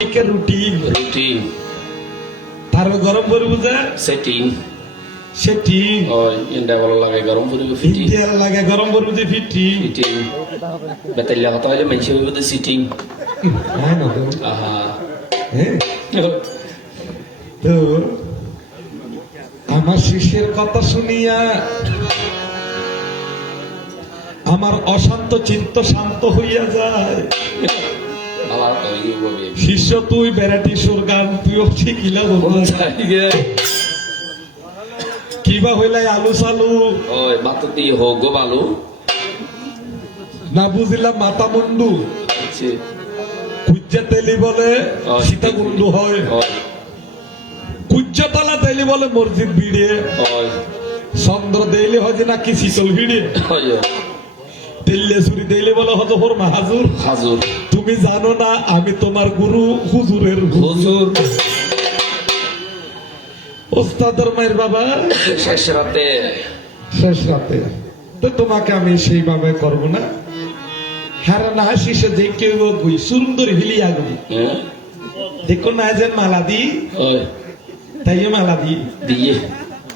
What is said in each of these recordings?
Routine routine তারপর গরম করে বুঝা সেটিং সেটিং ওই ইন্ডিয়া ভালো লাগে গরম পরিবে ফিটিং ইন্ডিয়ার লাগে গরম করে বুঝে ফিটিং ফিটিং বেতাইলা কথা হইলে মেনশে হইবে তো সিটিং হ্যাঁ না তো আহা হ্যাঁ তো আমার শিষ্যের কথা শুনিয়া আমার অশান্ত চিত্ত শান্ত হইয়া যায়। আলা তো ইউবে শিষ্য তুই বেড়াটি সুর গান তুইও শিখিলা কিবা হইলাই আলু চালু ওই বাততি হোক গো ভালো না বুঝিলাম মাথা মুন্ডু আছে কুজ্জা তেলি বলে সীতা গুন্ডু হয় ওই কুজ্জাতলা তেলি বলে মসজিদ ভিড়িয়ে ওই চন্দ্র দেইলে হয় যে নাকি শীতল ভিড়িয়ে ওই তেল্লে ছুরি দেইলে বলে হতো হর মাহাজুর হাজুর তুমি জানো না আমি তোমার গুরু হুজুরের হুজুর ওস্তাদের মায়ের বাবা শেষ রাতে শেষ রাতে তো তোমাকে আমি সেইভাবে করবো না হ্যাঁ না শিশে যে কেউ গুই সুন্দর হিলি আগুন হ্যাঁ দেখো না যে মালা দি ওই তাই মালা দি দিয়ে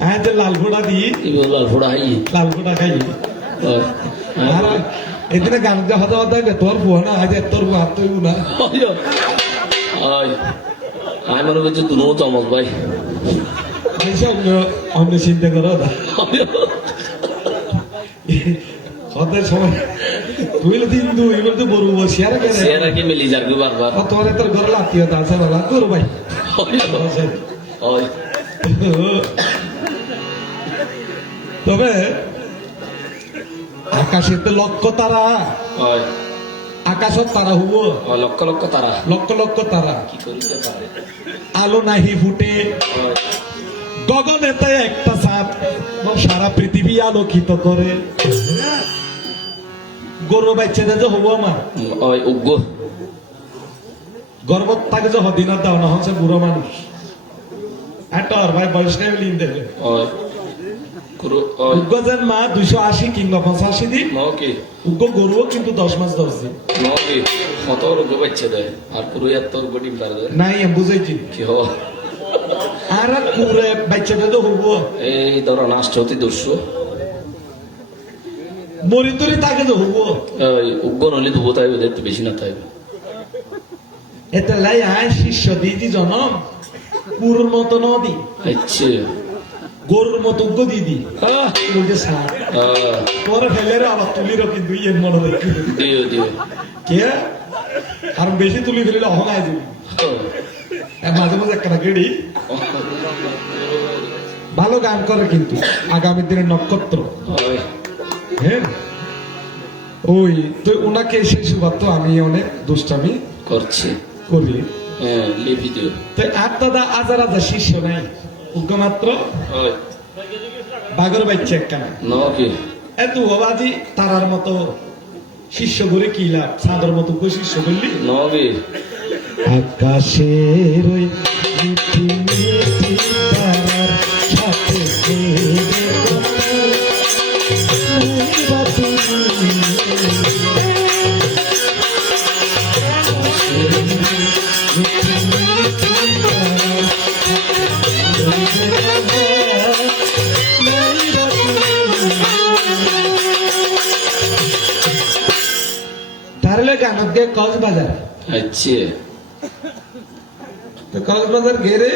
হ্যাঁ যে লাল ঘোড়া দি ইবলা ফোড়াই লাল ঘোড়া খাই ওই আর এদিনে গান হতে হতে তোর বুয়া না আজ তোর বুয়া তুই না ওই আমি মনে করছি দুনো চমক ভাই অন্য চিন্তা করো না হতে সময় তুই দিন দু এবার তো বড় শেয়ার কেন শেয়ার আগে মিলি যাবে বারবার তোর তোর ঘরে আত্মীয়তা আছে বলা করো ভাই ওই তবে আকাশেতে লক্ষ তারা ওই আকাশত তারা হবো লক্ষ লক্ষ তারা লক্ষ লক্ষ তারা কি করিতে পারে আলো নাহি ফুটে ওই গগনেতে একটা চাঁদ সারা পৃথিবী আলোকিত করে গরু বাচ্চাদের যে হবো আমার ওই উগ্র গর্ব থাকে যে হদিনার দাও না হচ্ছে বুড়ো মানুষ একটা আর ভাই বয়স নেই লিন দেবে ওই গুরু ওই উগ্রজেন মা 280 কিংবা 85 দিন নকি উগ্র গরুও কিন্তু 10 মাস 10 দিন নকি কত রোগ বাচ্চা দেয় আর পুরো এত গডিম পারে দেয় নাই আমি বুঝাইছি কি হো আর কুরে বাচ্চাদের তো হবো এই ধরো নাষ্ট হতে দস্যু মরি তরি তাকে তো হবো ওই উগ্র নলি দুবো তাই ওদের একটু বেশি না তাই এতে লাই আয় শিষ্য দিদি জনম পুরুর মতো নদী আচ্ছা গরুর মতো উগ্র দিদি বলছে সার পরে ফেলে রে আবার তুলিরও কিন্তু ইয়ের মনে রেখে দিও দিও কে আর বেশি তুলি ফেলে অহংকার দিবি মাঝে মাঝে একটা গেড়ি ভালো গান করে কিন্তু আগামী দিনের নক্ষত্র ওই হ্যাঁ ওই তো ওনাকে সেই সুবাদ তো আমি অনেক দুষ্টামি করছে করি হ্যাঁ লিপি দিও তো আর দাদা হাজার হাজার শিষ্য নাই উগ্রমাত্র ওই বাগর বাচ্চা একখানা নকি এত বাবাজি তারার মতো শিষ্য করে কি লাভ চাঁদের মতো করে শিষ্য করলি নকি আকাশের ওই মিঠি মিঠি তারার সাথে তাহলে গানক দিয়ে কক্সবাজার আচ্ছা তো কক্সবাজার ঘেরে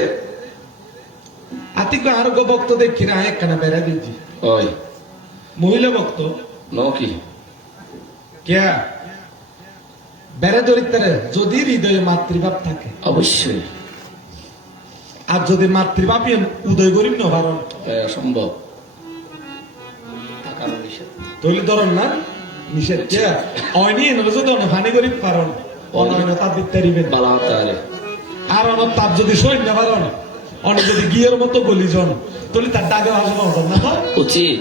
আতিক আরোগ্য ভক্ত দেখি না একখানা বেড়া দিচ্ছি ওই মহিলা ভক্ত নকি কে বেড়া দরিদ্রে যদি হৃদয়ে মাতৃভাব থাকে অবশ্যই আর যদি মাতৃভাবই উদয় করিম না পারণ সম্ভব তৈলি ধরন না নিষেধ কে অয়নি এনে যদি অনহানি করিম পারণ অনয়নতা দিতে দিবেন বালা হতে আরে আর অনত তাপ যদি সৈন্য পারণ অনেক যদি গিয়ের মতো গলিজন তৈলি তার ডাকে আসবো না উচিত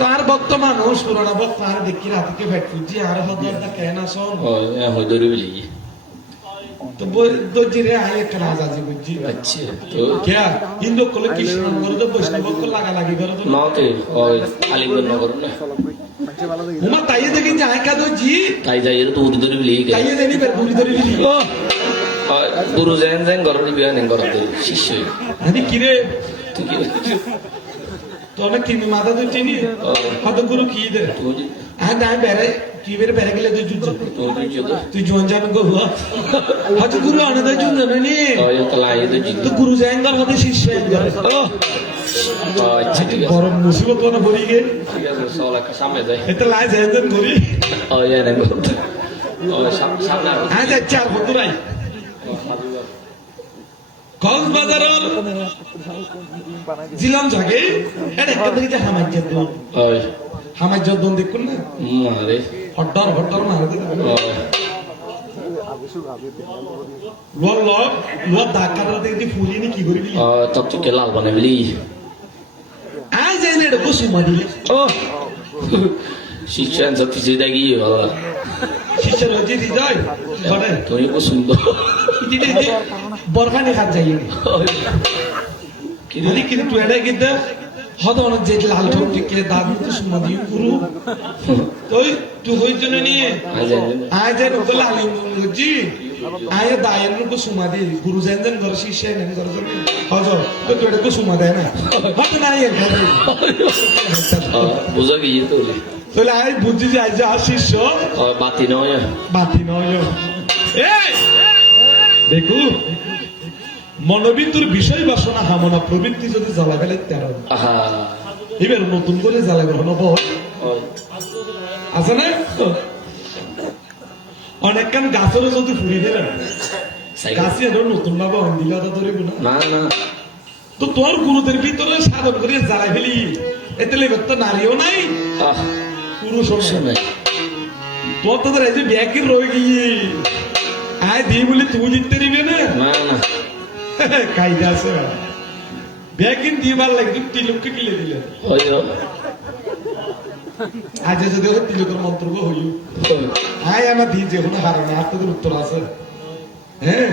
তার ভক্ত মানুষ পুরানা ভক্ত আর দেখি রাতিকে ভেট ফুজি আর হদরটা কেন আসন ওই হই দরি বলি তো দর্জি রে আয় একটা রাজা জি বুঝছি আচ্ছা তো কে হিন্দু কলে কৃষ্ণ করে তো বৈষ্ণব কলে লাগা করে তো নকি ওই আলিগড় নগর না উমা তাইয়ে দেখি যে আয় কাদো জি তাই যাই তো উড়ি দরি বলি তাইয়ে জানি বের বুড়ি ধরে দিলি ও গুরু যেন যেন ঘর দিবি এনে ঘর শিষ্য আমি কিরে তুই কি তো অনেক কিনে মাথা তো চিনি কত গুরু কি দে আর না বেড়ে কি বেড়ে বেড়ে গেলে তুই যুদ্ধ তুই জন জান গো হয়তো গুরু আনে দেয় জন জানে নি তো গুরু জায়গার মধ্যে শিষ্য আচ্ছা ঠিক আছে বড় মুসিবত মানে ভরি গে ঠিক আছে চল একটা সামনে যাই এটা লাই জায়গা করি এনে সামনে আজ যাচ্ছে আর হতো নাই কক্সবাজারের জিলাম জাগে এটা একটা দেখে যে হামাজ্জার দোন হামাজ্জার দোন দেখুন না মারে হট্টর হট্টর মারে ল ডাকার দেখি ফুলিনি কি করবি চকচকে লাল বানাবলি আজ যাই না এটা বসু মারিলে শিক্ষণ সব কিছু দেখি ভালো শিষ্যের হচ্ছে হৃদয় ঘরে তুমি খুব সুন্দর বরখানে খাত যাই কিন্তু তুই এটা কিন্তু হয়তো অনেক যে লাল ঠোক টিকে দাদু তো সুমা দিয়ে পুরু তুই তুই হই জন্য নিয়ে আয় যাই লোক লাল জি আয় দায়ের লোক সুমা দিয়ে গুরু যাই দেন ঘর শিষ্য নেন ঘর জন্য হজ তো তুই এটা সুমা দেয় না হয়তো না বুঝা গিয়ে তো তাহলে আয় বুঝছি যে আজ আর শিষ্য বাতি নয় বাতি নয় দেখু মনোবিন্দুর বিষয় বাসনা হামনা প্রবৃত্তি যদি জ্বালা গেলে তেরো এবার নতুন করে জ্বালা গ্রহণ আছে না অনেকক্ষণ গাছেরও যদি ফুরি দিলেন গাছে নতুন ভাবে অন্দিলা ধরিব না না তো তোর গুরুদের ভিতরে সাধন করে জ্বালা ফেলি এতে লেগে তো নারীও নাই পুরুষও নাই তোর তোদের এই যে ব্যাগের রয়ে গিয়ে আয় দিই বলে তুই দিতে দিবে না না না কায়দা আছে ব্যাগিন দিবার লাগে তুই তিলককে কিলে দিলে আজ যদি তিলকের মন্ত্র হইল আয় আমার দি যে কোনো হারে না তোদের উত্তর আছে হ্যাঁ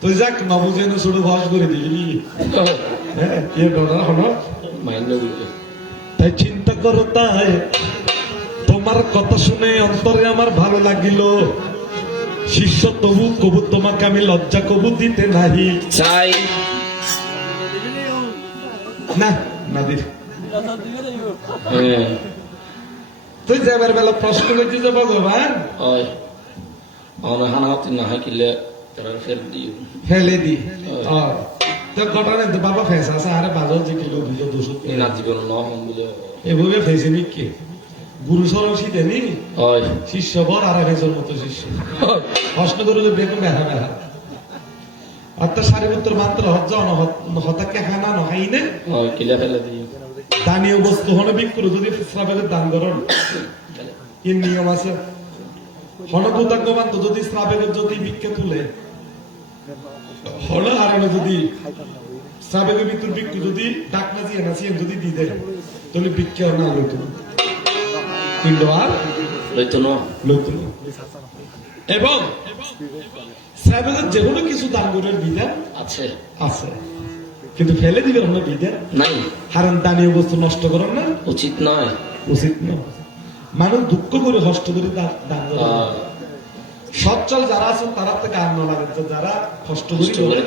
তুই যাক নবজেন ছোট ভাস করে দিলি হ্যাঁ এ ডলার হলো তাই চিন্তা করো তাই তোমার কথা শুনে অন্তরে আমার ভালো লাগিল শিষ্য তবু কবু তোমাকে আমি লজ্জা কবু দিতে নাহি চাই না নাদির তুই যাবার বেলা প্রশ্ন করছি যে ভগবান হানাহাতি না হাকিলে ফেলে দিও ফেলে দি তো ঘটনা তো বাবা ফেস আছে আরে বাজার যে কিলো দুটো দুশো না জীবন ন হম বলে এভাবে ফেসে নিকে গুরু সরম শীতে নি শিষ্য বর আর ফেসের মতো শিষ্য প্রশ্ন করে যে বেগুন বেহা বেহা অর্থাৎ সারিপুত্র মাত্র হজ্জা হতাকে হানা নহাই নে কিলা ফেলে দিও দানীয় বস্তু হলে বিক্রি যদি শ্রাবের দান করেন এর নিয়ম আছে হনভূতাঙ্গমান তো যদি শ্রাবের যদি বিক্ষে তুলে হল হারানো যদি শ্রাবের ভিতর বিক্রি যদি ডাক না দিয়ে না যদি দিয়ে দেয় তাহলে বিক্ষে না লইত কিন্তু আর লইতো না এবং শ্রাবের যে কোনো কিছু দান করার বিধান আছে আছে কিন্তু ফেলে দিবে হলো বিধান নাই হারান দানীয় বস্তু নষ্ট করেন না উচিত নয় উচিত নয় মানুষ দুঃখ করে হষ্ট করে দান করে সচ্ছল যারা আছেন তারা থেকে আর না লাগে যারা কষ্ট করে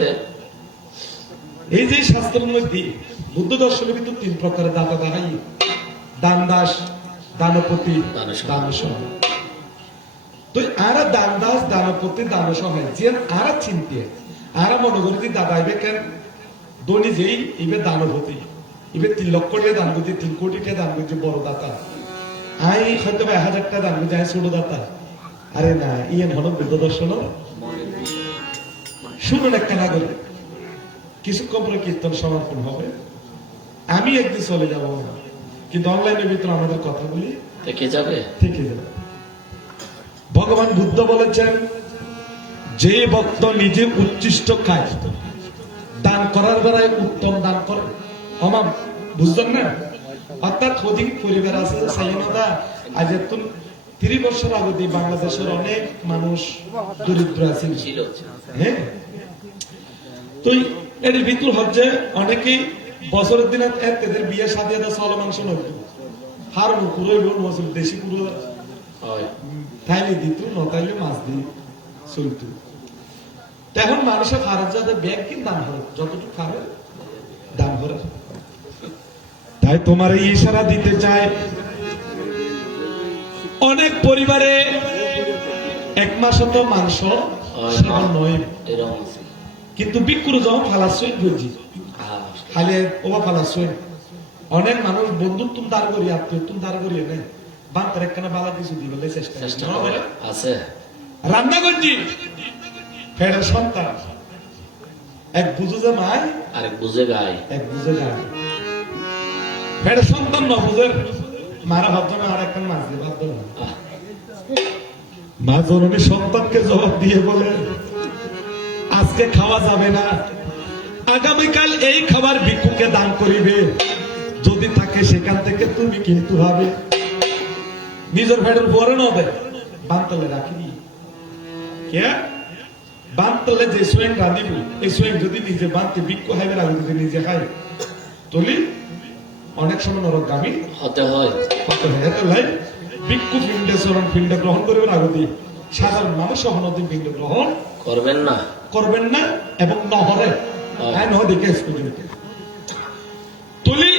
এই যে শাস্ত্রের মধ্যে বুদ্ধ দর্শনের ভিতর 3 প্রকারের দাতা দেখাই দান দাস দানপতি দানসহ তো আরা দান দাস দানপতি দানসহ যে আরা চিন্তে আরা মনে করি যে দাদা ইবে কেন দনি যেই ইবে দানপতি ইবে 3 লক্ষ টাকা দান করতে 3 কোটি টাকা দান করতে বড় দাতা আই হয়তো 1000 টাকা দান করতে আই ছোট দাতা আরে না ইয়ে হলো বুদ্ধ দর্শন শুনুন একটা না করে কিছুক্ষণ পরে কীর্তন সমাপন হবে আমি একদিন চলে যাব কিন্তু অনলাইনের ভিতরে আমাদের কথা বলি থেকে যাবে ভগবান বুদ্ধ বলেছেন যে ভক্ত নিজে উচ্ছিষ্ট খায় দান করার বেলায় উত্তম দান করে আমার বুঝলেন না অর্থাৎ অধিক পরিবার আছে সাইনদা আজ এত 30 বছর আগে বাংলাদেশের অনেক মানুষ দরিদ্র আছে হ্যাঁ তো এর ভিতর হচ্ছে অনেকেই বছরের দিনে এদের বিয়ে সাথে চলো মাংস নড়ত হার পুরো নজর দেশি পুরো থাইলে দিত নতাইলে মাছ দিয়ে চলত এখন মানুষের ফারের যাতে ব্যাগ কিন দান করে যতটুকু খাবে দান করে। তাই তোমার এই ইশারা দিতে চায়, অনেক পরিবারে এক মাস তো মাংস সেবা নয়, এরকম আছে। কিন্তু বিক্রু যখন ফালাচ্ছই বুঝি খালি ওবা ফালাচ্ছই অনেক মানুষ বন্ধু তুমি তার করি আত্মীয় তুমি তার করি নেই বান্তার একখানা বালা কিছু দিবে চেষ্টা চেষ্টা করে আছে। রান্না করছি ফেরের সন্তান এক বুঝু যে মায় আরেক বুঝে গায়। এক বুঝে গায়, ফেরের সন্তান ন বুঝের মারা ভাবতো না আর একখান মাছ দিয়ে ভাবতো না। মা জননী সন্তানকে জবাব দিয়ে বলে আজকে খাওয়া যাবে না, আগামীকাল এই খাবার ভিক্ষুকে দান করিবে, যদি থাকে সেখান থেকে তুমি কিন্তু হবে। নিজের ভেড়ের পরে নবে বান্তলে রাখিবি কে বান্তলে যে সোয়েং রাঁধিব এই সোয়েং যদি নিজে বানতে ভিক্ষু খাইবে আগে যদি নিজে খাই তলি অনেক সময় নরকগামী হতে হয়। ভিক্ষু পিণ্ডে চরণ পিণ্ডে গ্রহণ করবেন আগে দিয়ে সাধারণ মানুষ সহনতি পিণ্ড গ্রহণ করবেন না, করবেন না এবং নহরে দেখে তুলি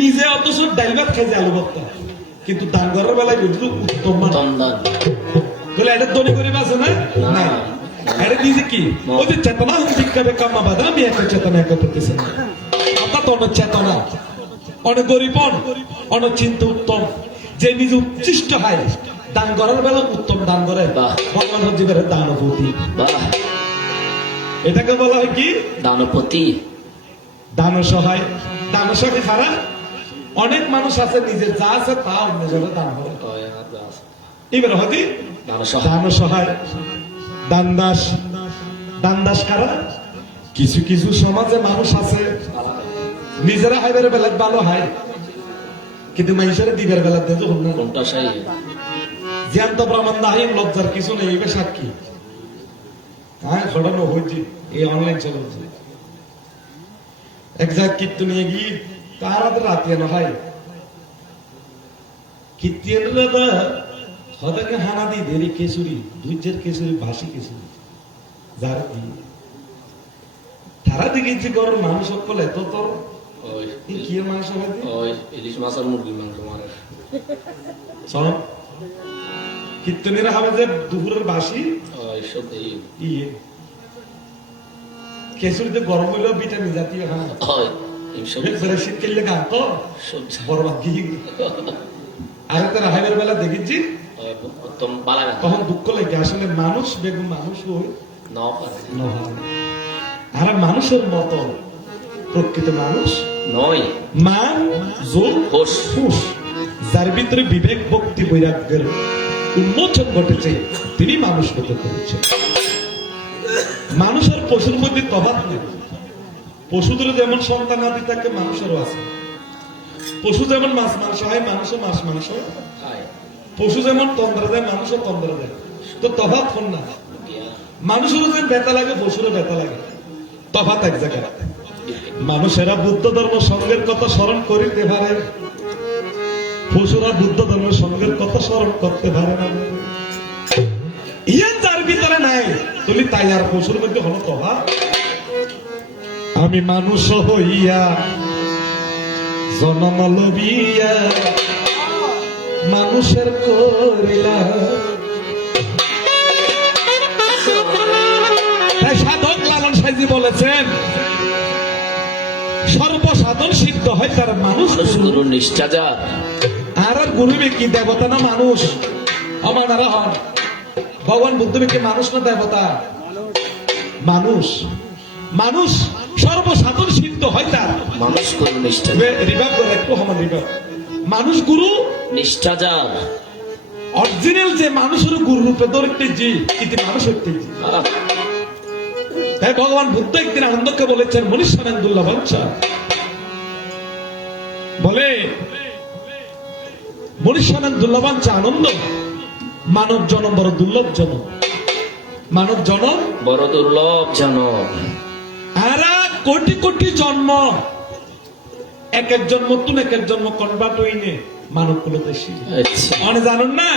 নিজে অথচ ডাইল ভাত খাইছে আলু ভর্তা, কিন্তু দান করার বেলায় বুঝলো উত্তম দান। বলে এটা দনি করে আছে না না এটা নিজে কি ওই যে চেতনা শিক্ষাবে কামা বাধা আমি একটা চেতনা একটা করতেছি না অর্থাৎ অনেক চেতনা অনেক গরিবন অনেক চিন্তা উত্তম যে নিজে উচ্ছিষ্ট হয় দান করার বেলা উত্তম দান করে ভগবান জীবের দানপতি। এটাকে বলা হয় কি দানপতি, দান সহায়। দান সহায় ছাড়া অনেক মানুষ আছে নিজের যা আছে তা অন্যজনে দান করে। এবার হয়তো দান সহায় দান দাস। দান দাস কারা? কিছু কিছু সমাজে মানুষ আছে নিজেরা হাইবের বেলা ভালো হয় কিন্তু মানুষের দিবের বেলা দেখো কোনটা সেই জ্যান্ত প্রমাণ দাহিম লজ্জার কিছু নেই এবার সাক্ষী। হ্যাঁ ঘটনা হয়েছে এই অনলাইন চলছে এক জায়গায় কীর্তন নিয়ে গিয়ে তার রাতে না হয় কীর্তন হঠাৎ হানা দিয়ে দেরি কেশুরি দুইজের কেশুরি ভাসি কেশুরি যার তারা দেখেছি গরম মানুষ সকল এত তোর কি মাংস ইলিশ মাছ আর মুরগির মাংস মারে কীর্তনীরা হবে যে দুপুরের বাসি ইয়ে কেশুরিতে গরম হইলেও ভিটামিন জাতীয় খানা শীতকালে গান তো বরবাদ গিয়ে আর তারা হাইবের বেলা দেখেছি তখন দুঃখ লাগে আসলে মানুষ বেগুন মানুষ আর মানুষের মতো প্রকৃত মানুষ নয়। মান যোগ ফুস যার ভিতরে বিবেক ভক্তি বৈরাগ্যের উন্মোচন ঘটেছে তিনি মানুষ হতে পেরেছেন। মানুষের পশুর মধ্যে তফাৎ নেই। পশুদের যেমন সন্তানাদি থাকে মানুষেরও আছে। পশু যেমন মাছ মাংস হয় মানুষও মাছ মাংস খায়। পশু যেমন তন্দ্রা দেয় মানুষও তন্দ্রা দেয়, তো তফাৎ হন না। মানুষেরও যেন ব্যথা লাগে পশুরও ব্যথা লাগে, তফাৎ এক জায়গায়। মানুষেরা বুদ্ধ ধর্ম সঙ্গের কথা স্মরণ করিতে পারে, পশুরা বুদ্ধ ধর্মের সঙ্গের কথা স্মরণ করতে পারে না। ইয়ে তার ভিতরে নাই তুমি তাই আর পশুর মধ্যে হলো তফাৎ। আমি মানুষ হইয়া জনম লবিয়া মানুষের করিলাম। তাই সাধক লালন সাইজি বলেছেন সর্বসাধন সিদ্ধ হয় তার মানুষ গুরু নিষ্ঠা যা। আর গুরু কি দেবতা না মানুষ? অমানারা হন। ভগবান বুদ্ধ কি মানুষ না দেবতা? মানুষ। মানুষ সর্বসাধন সিদ্ধ হয় তার মানুষ গুরু নিষ্ঠা। রিভাব করে একটু আমার রিভাব। মানুষ গুরু নিষ্ঠা যা। অরিজিনাল যে মানুষের গুরু রূপে ধরতে জি কিন্তু মানুষ হতে জি। তাই ভগবান বুদ্ধ একদিন আনন্দকে বলেছেন মনীষানন্দুল্লাহ বাচ্চা বলে মনীষানন্দুল্লাহ বাচ্চা আনন্দ মানব জনম বড় দুর্লভ জনম। মানব জনম বড় দুর্লভ জনম। আর কোটি কোটি জন্ম এক এক জন্ম তুন এক এক জন্ম কনভার্ট হইনে মানব কুল দেশি। মানে জানুন না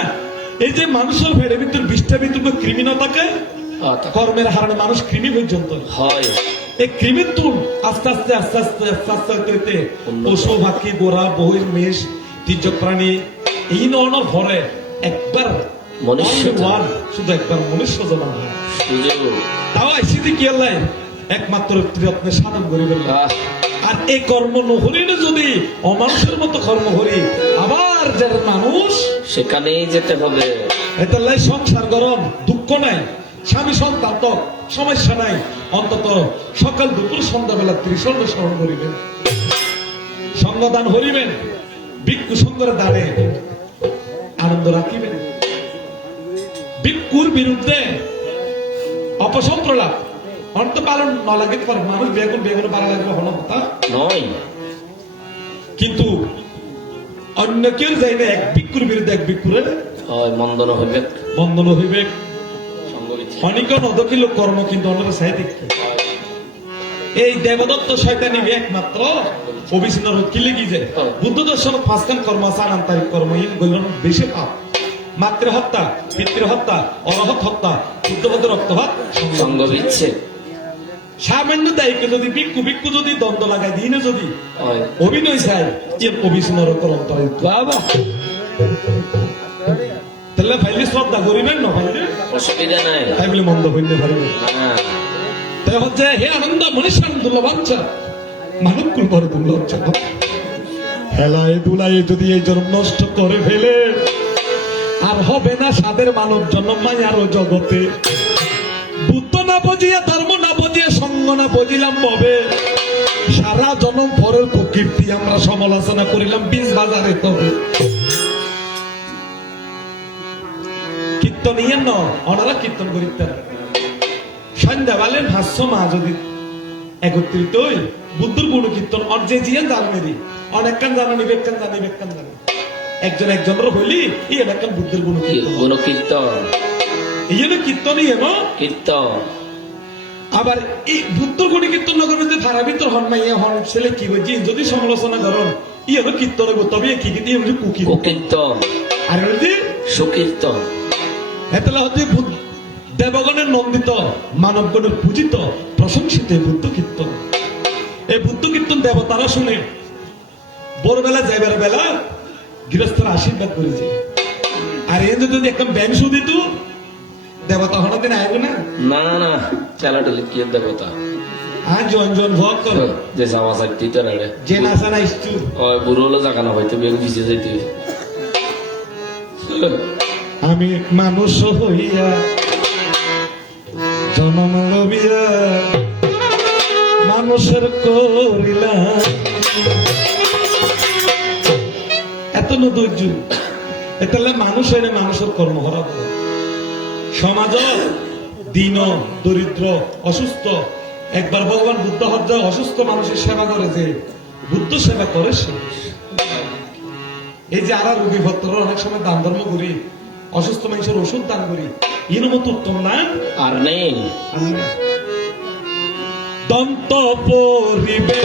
এই যে মানুষের ভেড়ের ভিতর 20টা ভিতর কৃমিনা থাকে কর্মের হারণে মানুষ কৃমি পর্যন্ত হয় এই কৃমির তুল আস্তে আস্তে আস্তে আস্তে আস্তে আস্তে আস্তে আস্তে পশু পাখি গোড়া বহির মেষ তীর্য প্রাণী এই নর ভরে একবার মনুষ্য only one, শুধু একবার মনুষ্য জন্ম হয় সুযোগ তাও আইসিটি কি আল্লাহ একমাত্র ত্রিরত্নে সাধন করিবেন না। আর এই কর্ম নহরিনে যদি অমানুষের মতো কর্ম করি আবার যারা মানুষ সেখানেই যেতে হবে এটা লাই সংসার গরম দুঃখ নাই স্বামী সন্তান তো সমস্যা নাই অন্তত সকাল দুপুর সন্ধ্যাবেলা ত্রিশর্ণ স্মরণ করিবেন সঙ্গদান হরিবেন ভিক্ষু সঙ্গরে দাঁড়ে আনন্দ রাখিবেন ভিক্ষুর বিরুদ্ধে অপসম্প্রলাপ অন্ত পালন ন লাগে পারে মানুষ বেগুন বেগুন পালা লাগবে হলো কথা নয় কিন্তু অন্য কেউ যাই না এক ভিক্ষুর বিরুদ্ধে এক ভিক্ষুরে হয় মন্দন হইবে বন্ধন হইবে সঙ্গ বিচ্ছেদ অনেক নদকিল কর্ম কিন্তু অন্যরা চাই দেখতে এই দেবদত্ত শয়তানি একমাত্র অভিচিন্ন কি লেগে যায় বুদ্ধ দর্শন পাঁচখান কর্ম আছে আনান্তরিক কর্ম ইন বললেন বেশি পাপ মাতৃ হত্যা পিতৃ হত্যা অরহত হত্যা বুদ্ধবদ্ধ রক্তপাত সঙ্গ বিচ্ছেদ সামান্য দায়িত্ব যদি ভিক্ষু ভিক্ষু যদি দ্বন্দ্ব লাগাই দিনে যদি হয় অভিনয় চাই এর অভিচিন্ন অন্তরিত বাবা তাহলে ভাইলে শ্রদ্ধা করিবেন না ভাইলে অসুবিধা নাই তাই বলে মন্দ হইতে পারিবেন হ্যাঁ তাই হচ্ছে হে আনন্দ মনীষান দুর্লভাঞ্চা মানব কুল বড় দুর্লভ হেলায় দুলায় যদি এই জন্ম নষ্ট করে ফেলে আর হবে না সাদের মানব জন্ম মায়ার জগতে বুদ্ধ না বুঝিয়া ধর্ম না বুঝিয়া সঙ্গ না বুঝিলাম ববে সারা জনম পরের প্রকৃতি আমরা সমালোচনা করিলাম বীজ বাজারে তবে কীর্তন ইয়ে ন ওনারা কীর্তন করিতেন সন্ধ্যা বেলে ভাষ্য মা যদি একত্রিত হই বুদ্ধর গুণ কীর্তন অর্জে জিয়ান জানেনি অনেকখান জানানি বেকান জানি বেকান জানি একজন একজনের হইলি ই এলাকান বুদ্ধের গুণ কীর্তন গুণ কীর্তন ইয়ে কীর্তন ইয়ে ন কীর্তন আবার এই বুদ্ধর গুণ কীর্তন না করবেন যে ধারা ভিতর হন মাইয়া হন ছেলে কি বলছি যদি সমালোচনা করেন ইয়ে কীর্তন হইব তবে কি কিন্তু ইয়ে কুকি কীর্তন আর হচ্ছে সুকীর্তন এতলা হচ্ছে দেবগণের নন্দিত মানবগণের পূজিত প্রশংসিত এই বুদ্ধ কীর্তন এই বুদ্ধ কীর্তন দেবতারা শুনে ভোরবেলা যাইবার বেলা গৃহস্থরা আশীর্বাদ করেছে আর এ যদি একটা ব্যাংক দিত দেবতা হঠাৎ দিন আইব না না না চালাটুলি কি দেবতা আর জন জন ভোগ করো যে জামা চাকরি তো রে যে নাচা না ইষ্টু ওই বুড়ো হলো জাগানো হয়তো বেগ ভিজে যাইতে আমি মানুষ হইয়া জনম লবিয়া মানুষের করিলাম এত নদর্য এতালে মানুষ হইলে মানুষের কর্ম হরাব সমাজ দীন দরিদ্র অসুস্থ একবার ভগবান বুদ্ধ হজ্জা অসুস্থ মানুষের সেবা করে যে বুদ্ধ সেবা করে সে এই যে আর রোগী ভক্তরা অনেক সময় দান ধর্ম করি অসুস্থ মানুষের ওষুধ দান করি এর মতো উত্তম না আর নেই দন্ত পরিবে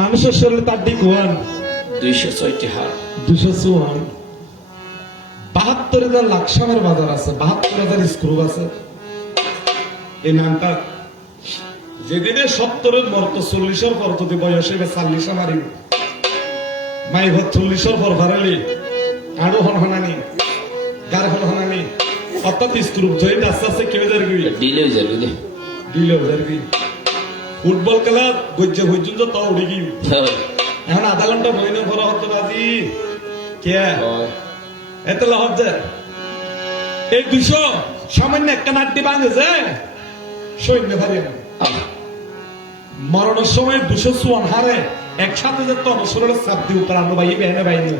মানুষের শরীরে তার দিক ওয়ান 206টি হার 204 72,000 লাকসামের বাজার আছে 72,000 স্ক্রু আছে এই নামটা যেদিনে 70-এর মর্ত 40-এর পর যদি বয়স হইবে 40 মারিব মাই ঘর 40-এর পর ভারালি আরো হনহানি গার হনহানি অর্থাৎ স্ক্রু জয়িত আস্তে আস্তে কেউ যারবি ডিলে হয়ে যাবে দিলেও যারবি ফুটবল খেলা গজ্জে পর্যন্ত তো উড়ে গিয়ে এখন আধা ঘন্টা বইনে ভরা হতো বাজি কে এত লহর যায় এই 200 সামান্য একটা নাট্যে ভাঙেছে সৈন্য ভারী মরণের সময় 200 হারে একসাথে যে তনসরের চাপ দিয়ে উপর আনো ভাই বেনে বাইনি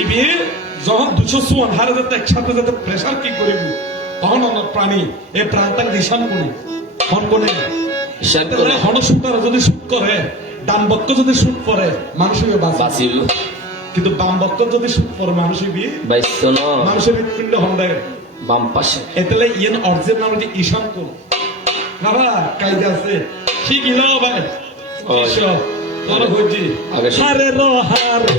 ইবি যখন 200 হারে যাতে একসাথে যাতে প্রেসার কি করিব তখন অনেক প্রাণী এই প্রাণটাকে নিশান কোনে হন কোনে হনসুটার যদি শুট করে ডান বক্ক যদি শুট করে মানুষ হইবে বাঁচিব কিন্তু বাম বক্ক যদি শুট করে মানুষ হইবে মানুষের হৃৎপিণ্ড হন দেয় বাম পাশে এতলে ইয়েন অর্জের নাম হচ্ছে ঈশান কোন বাবা কায়দা আছে ঠিক ইলো ভাই ঈশো তোরা বুঝছি হারে রো হারে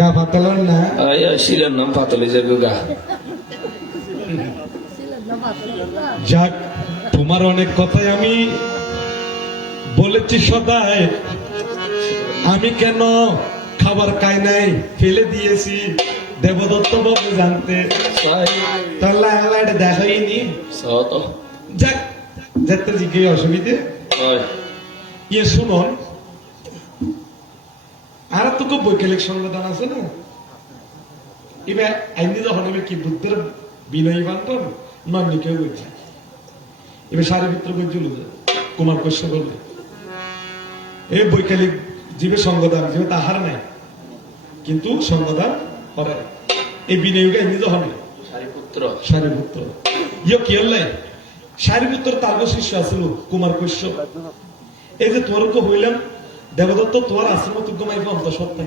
গা পাতলার না শিলের নাম পাতলে যাবে গা যাক তোমার অনেক কথাই আমি বলেছি সদায় আমি কেন খাবার খাই নাই ফেলে দিয়েছি দেবদত্ত বাবু জানতে তাহলে আল্লাহ এটা দেখাইনি যাক যেতে জিজ্ঞে অসুবিধে ইয়ে শুনুন আর তো খুব বৈকালিক সংবিধান আছে না এবার আইনি যখন এবার কি বুদ্ধের বিনয়ী বান্ধব নন্দি কেউ বলছে এবার সারিপুত্র বলছিল কুমার কশ্য বলবে এই বৈকালিক জীবে সংবিধান জীবে তাহার নাই কিন্তু সংবিধান করে এই বিনয়ীকে আইনি যখন সারিপুত্র ইয়ে কি হল সারিপুত্র তার শিষ্য আছিল কুমার কশ্য এই যে তোমার হইলাম দেবদত্ত তোমার আশ্রম তুগ্য মাইফ অন্তঃসত্ত্বা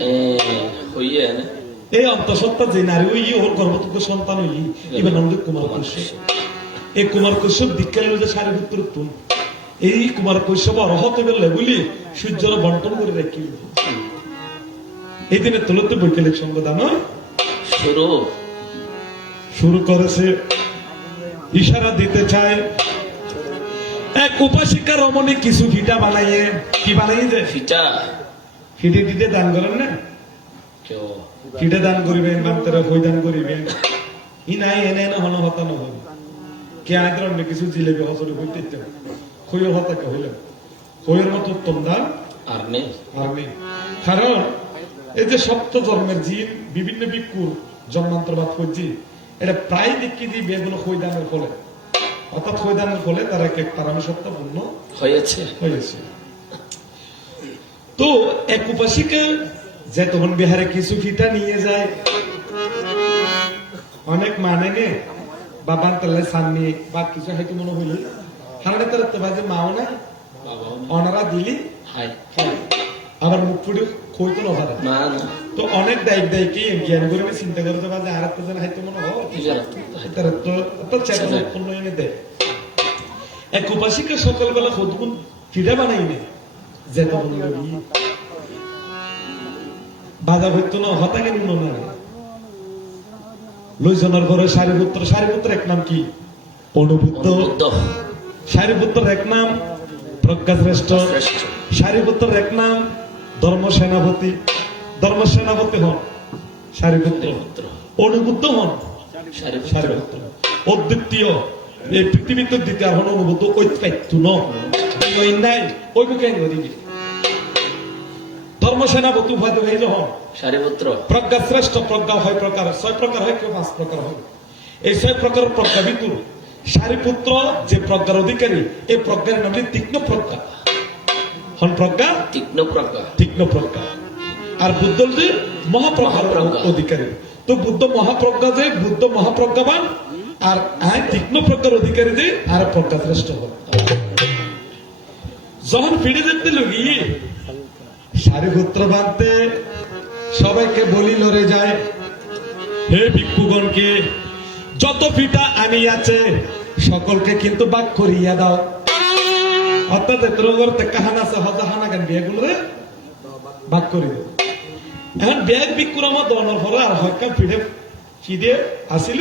এই অন্তঃসত্ত্বা যে নারী ওই ওর গর্ভতুগ্য সন্তান হইলি এবার নাম কুমার কশ্যপ এই কুমার কশ্যপ দীক্ষা নিল যে সারিপুত্র তুম এই কুমার কশ্যপ অরহত বেলে বলি সূর্যর বন্টন করে রাখি এই দিনে তুলতে বৈকালিক সংবিধান শুরু করেছে ইশারা দিতে চায় এক উপাসিকা রমণী কিছু ফিটা বানাইয়ে কি বানাইছে ফিটে দিতে দান করেন না ফিটে দান করিবেন বামতারা হই দান করিবেন ই নাই এনে না হন হতা নহল কে আইতর অন্য কিছু জিলেবি হসরে হইতে হইও হতাকে হইল হইয়ের মতো উত্তম দান আর নেই কারণ এই যে সপ্ত ধর্মের জীব বিভিন্ন ভিক্ষুর জন্মান্তরবাদ করছি এটা প্রায় দেখি যে বেগুলো হই দানের ফলে অর্থাৎ হইদানের ফলে তারা এক পারমিসত্তা পূর্ণ হয়েছে তো এক উপাসিকা যে তখন বিহারে কিছু ফিটা নিয়ে যায় অনেক মানে নে বা বান্তালে সামনে বা কিছু হয়তো মনে হইল হারনে তারা তো বাজে মাও না অনারা দিলি আবার মুখ ফুটে খইতো না তো অনেক দায়িক দায়িকে জ্ঞান করে চিন্তা করতে পারে আর একটা জন হয়তো মনে হয় তারা তো চেতনা উৎপন্ন এনে দেয় এক উপাসিকা সকালবেলা হদগুন ফিরা বানাইনি যে বাধা হইতো না হতাকে নিল না লইজনের ঘরে সারিপুত্র এক নাম কি অনুবুদ্ধ সারিপুত্র এক নাম প্রজ্ঞাশ্রেষ্ঠ সারিপুত্র এক নাম ধর্ম সেনাপতি হন সারিপুত্র অনুবুদ্ধ হন সারিপুত্র অদ্বিতীয় এই পৃথিবীতে দ্বিতীয় হন অনুবুদ্ধ ঐক্য নাই ওই বুকে দিবি ধর্ম সেনাপতি উপাধি হয়ে যখন সারিপুত্র প্রজ্ঞা শ্রেষ্ঠ প্রজ্ঞা হয় প্রকার 6 প্রকার হয় কেউ 5 প্রকার হয় এই 6 প্রকার প্রজ্ঞা ভিতর সারিপুত্র যে প্রজ্ঞার অধিকারী এই প্রজ্ঞার নাম তীক্ষ্ণ প্রজ্ঞা হন প্রজ্ঞা তীক্ষ্ণ প্রজ্ঞা আর বুদ্ধ যে মহাপ্রজ্ঞার অধিকারী তো বুদ্ধ মহাপ্রজ্ঞা যে বুদ্ধ মহাপ্রজ্ঞাবান আর তীক্ষ্ণ প্রজ্ঞার অধিকারী যে আর প্রজ্ঞা শ্রেষ্ঠ হবে যখন ফিরে যেতে লগি সারিপুত্র বাঁধতে সবাইকে বলি লড়ে যায়, হে ভিক্ষুগণকে যত পিঠা আনিয়াছে সকলকে কিন্তু বাক করিয়া দাও। অর্থাৎ কাহান আছে হজাহানা গান বিয়াগুলো রে বাক করি দাও। এখন ব্যাগ বিক্ষুর আমার দনের ফলে আর হয়কা পিঠে চিদে আসিল।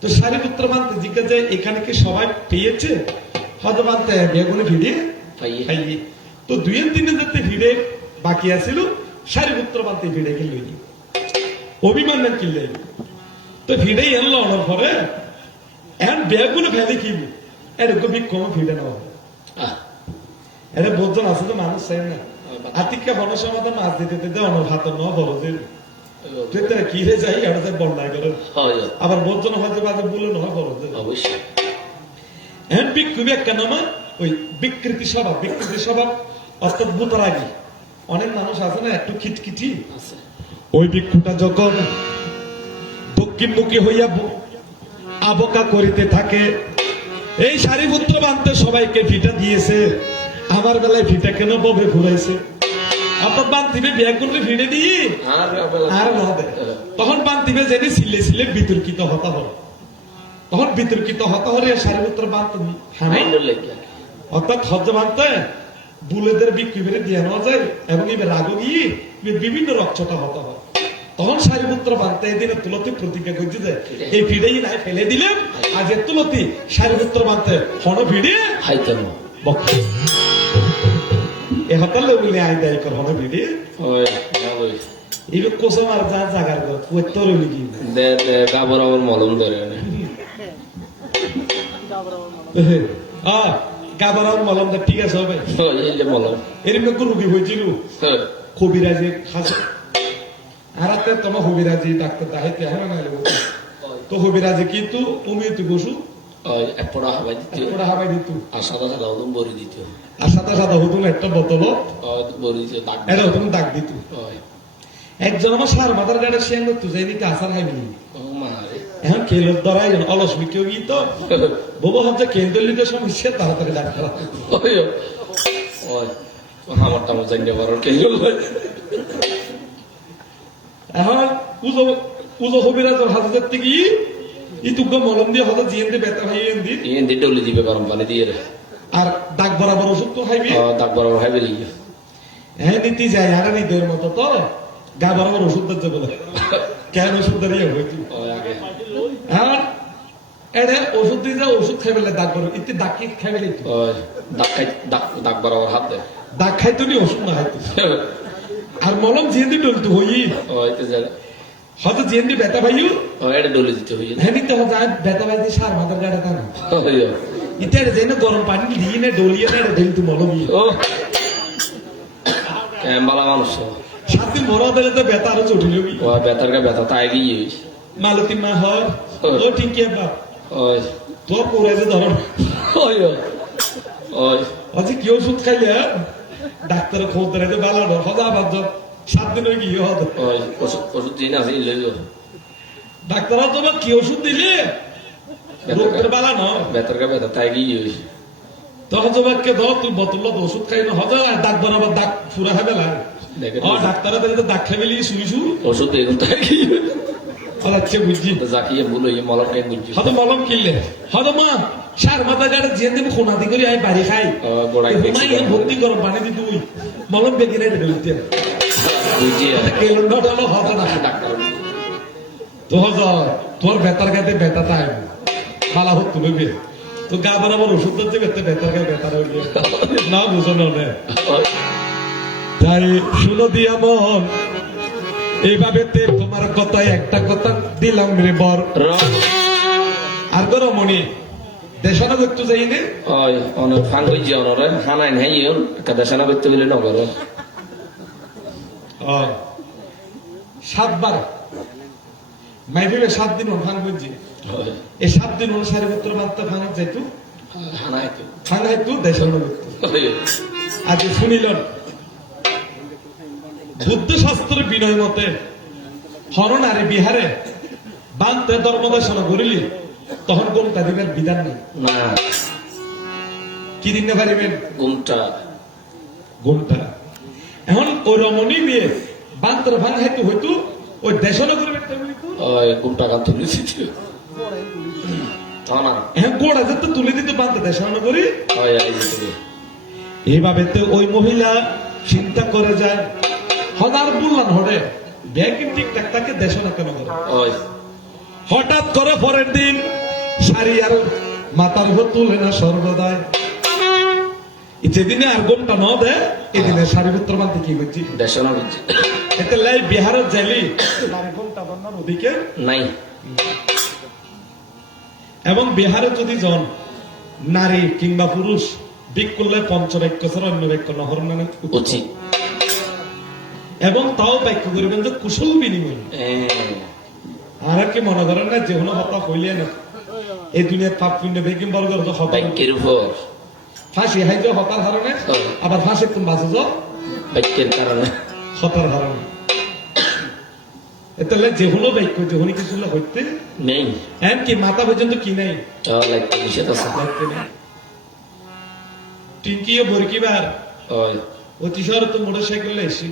তো সারিপুত্র বাঁধতে জিজ্ঞাসা এখানে কি সবাই পেয়েছে? হয়তো বাঁধতে বেগুনে ভিড়ে খাইয়ে। তো দুই দিনে যাতে ভিড়ে বাকি আছিল সারিপুত্র বাঁধতে ভিড়ে গেল অভিমান না কিনলে। তো ভিড়ে এনলো অনার পরে এখন বেগুনে ফেলে কি এরকম বিক্ষম ভিড়ে নেওয়া এটা বোঝন আছে তো মানুষ চাই না আতিকা মানুষের মতো মাছ দিতে দিতে অনার হাতে নেওয়া বড় যে তুই তারা কি রে যাই এটা বন্যায় করে আবার বোঝন হয়তো বাজে বলে নয় বড় যে অবশ্যই এখন বিক্ষোভ একটা নামা ওই বিকৃতি স্বভাব অর্থাৎ বুতরাগী অনেক মানুষ আছে না একটু খিটখিটি ওই ভিক্ষুটা যখন দক্ষিণমুখী হইয়া আবকা করিতে থাকে, এই সারিপুত্র বাঁধতে সবাইকে ফিটা দিয়েছে, আমার বেলায় ফিটা কেন ববে ঘুরাইছে। অর্থাৎ বান্তিবে বিয়া করলে ভিড়ে দিয়ে আর না দেয় তখন বান্তিবে জেনে সিলে সিলে বিতর্কিত হতা হয়। তখন বিতর্কিত হতা হলে সারিপুত্র বাঁধতে অর্থাৎ হজ বাঁধতে বুলেদের বিক্রি দিয়ে নেওয়া যায় এবং এবার রাগ গিয়ে বিভিন্ন রক্ষতা হতা হয়। তখন সারিপুত্র বাঁধতে এদিনে তুলতি প্রতিজ্ঞা করছে যে এই ভিড়েই নাই ফেলে দিলেন আজ এর তুলতি সারিপুত্র বাঁধতে হন ভিড়ে হাইতেন এ হতালে বলে আই দায়ী কর হন ভিড়ে এইবার কোসম আর যা জাগার তোর কি গাবর আমার মলম ধরে গাবরার মলম ঠিক আছে হবে মলম এরকম রুগী হয়েছিল কবিরাজি খাসে আর তোমার হবিরাজি ডাক্তার দাহিতে হ্যাঁ না তো হবিরাজি কিন্তু হোমিওপ্যাথিক ওষুধ একপড়া হাবাই দিত হাবাই দিত আর সাদা সাদা হতুম বড়ি দিত আর সাদা হতুম একটা বোতল বড়ি দিত এটা হতুম দাগ দিত একজন আমার সার মাথার গাড়ি সে তুই যাই নিতে আসার হাইবি এখন কেলের দ্বারাই অলস বিকেও গিয়ে তো বাবা হচ্ছে কেন্দ্রলিতে সমস্যা তাড়াতাড়ি ডাক্তার আমার টামা জানিয়ে পারো কেন্দ্র এখন পুজো হবিরাজের হাজার থেকে ইতুগ্য মলম দিয়ে হয়তো জিএন দিয়ে ব্যথা খাইয়ে এনে ডলি দিবে গরম পানি দিয়ে আর দাগ বরাবর ওষুধ তো খাইবি দাগ বরাবর খাইবে হ্যাঁ নীতি যায় আর নিদের মতো তো গা বরাবর ওষুধ দিতে বলে কেন ওষুধ দাঁড়িয়ে হয়েছিল হ্যাঁ এটা ওষুধ দিয়ে যা ওষুধ খাই বলে দাগ বরাবর ইতি দাগ কি খাই বলে দাগ বরাবর হাত দেয় দাগ খাইতো নি ওষুধ না খাইতো আর মলম জিএন দিয়ে ডলতো হই হয়তো জিএন দিয়ে ব্যথা পাইও এটা ডলে দিতে হই হ্যাঁ নিতে হবে ব্যথা পাইতে সার মাথার গাড়ি তা না ইতে যেন গরম পানি দিয়ে না ডলিয়ে না এটা ঢেলতো মলম বালা মানুষ 7 দিন বড় দিলে তো ব্যথা আরো চটিল ব্যথার গা ব্যথা তাই গিয়ে মালতী মা হয় ও ঠিক বাপ তোর পরে যে ধর আজকে কি ওষুধ খাইলে ডাক্তারের খোঁজ ধরে ভালো হজা বাদ 7 দিন হয়ে গিয়ে হতো ওষুধ দিয়ে না ডাক্তার তোমার কি ওষুধ দিলে রোগের বালা ন ব্যথার গা ব্যথা তাই গিয়ে তখন তোমার কে ধর তুই বোতল ওষুধ খাই না হজা দাগ বরাবর দাগ ফুরা হবে না ডাক্তার দাগ খাই গেলে শুইছু ওষুধ দেখুন তাই গিয়ে আচ্ছা বুঝছি জাকিয়ে ভুল হয়ে মলম কেন বুঝছি হয়তো মলম কিনলে হয়তো মা সার মাথা গাড়ি যে দেবো খোনাতি করে আমি বাড়ি খাই ভর্তি গরম পানি দি তুই মলম বেগে নাই ঢেলতে তোর বেতার গাতে বেতা তাই বালা হোক তুমি বে তো গা বরাবর ওষুধ দিতে বেতে বেতার গায়ে বেতার হয়ে গিয়ে না বুঝো না তাই শুনো দিয়া মন এইভাবে তোমার কথায় একটা কথা দিলাম রে বর আর করো মনি দেশনা করতে যাই নে অনেক ফান হয়েছে অনরে হানাই নাই একটা দেশনা করতে গেলে নগর 7 বার মাইফিবে 7 দিন ফান করছি এই 7 দিন ওর সারিপুত্র বার্তা ফান যাইতো হানাইতো দেশনা করতো আজ শুনিলেন বুদ্ধ শাস্ত্রের বিনয় মতে হরনারী বিহারে বান্তে ধর্ম দেশনা করিলি তখন ঘুমটা দিবেন বিধান নেই, না কি দিন না পারিবেন ঘুমটা ঘুমটা। এখন ওই রমণী বিয়ে বান্তর ভাঙ হয়তো হয়তো ওই দেশনা করবে ওই ঘুমটা কান তুলে দিতে না এখন গোড়া যেতে তুলে দিতে বান্ত দেশনা করি। ওই আই যেতে এইভাবে তো ওই মহিলা চিন্তা করে যায়, হঠাৎ বললাম হরে ব্যাগ ঠিকঠাক তাকে দেশনা কেন করে। ওই হঠাৎ করে পরের দিন শাড়ি আর মাথার উপর তুলে না সর্বদাই, যেদিনে আর গোমটা ন দেয় এদিনে শাড়ি পুত্র মানতে কি করছি দেশনা বুঝছি এতে লাই বিহারের জেলি গোমটা বন্যার ওদিকে নাই। এবং বিহারে যদি জন নারী কিংবা পুরুষ বিক করলে পঞ্চবাক্য ছাড়া অন্য বাক্য নহর মানে উচিত এবং তাও বাক্য করবেন যে কুশল বিনিময়। আর কি মনে করেন না যে কোনো হতা হইলে না এই দুনিয়ার পাপ পুণ্য বেগিম বর্গের হতা বাক্যের উপর ফাঁসি হাই যে হতার কারণে আবার ফাঁসি তুমি বাঁচো যাও বাক্যের কারণে হতার কারণে। তাহলে যে কোনো বাক্য যে কোনো কিছু হইতে নেই এমনকি মাথা পর্যন্ত কি নাই লাগতে নিষেধ আছে। লাগতে নেই। টিঙ্কিও বরকিবার ওই অতিশয় তো মোটর সাইকেল এসি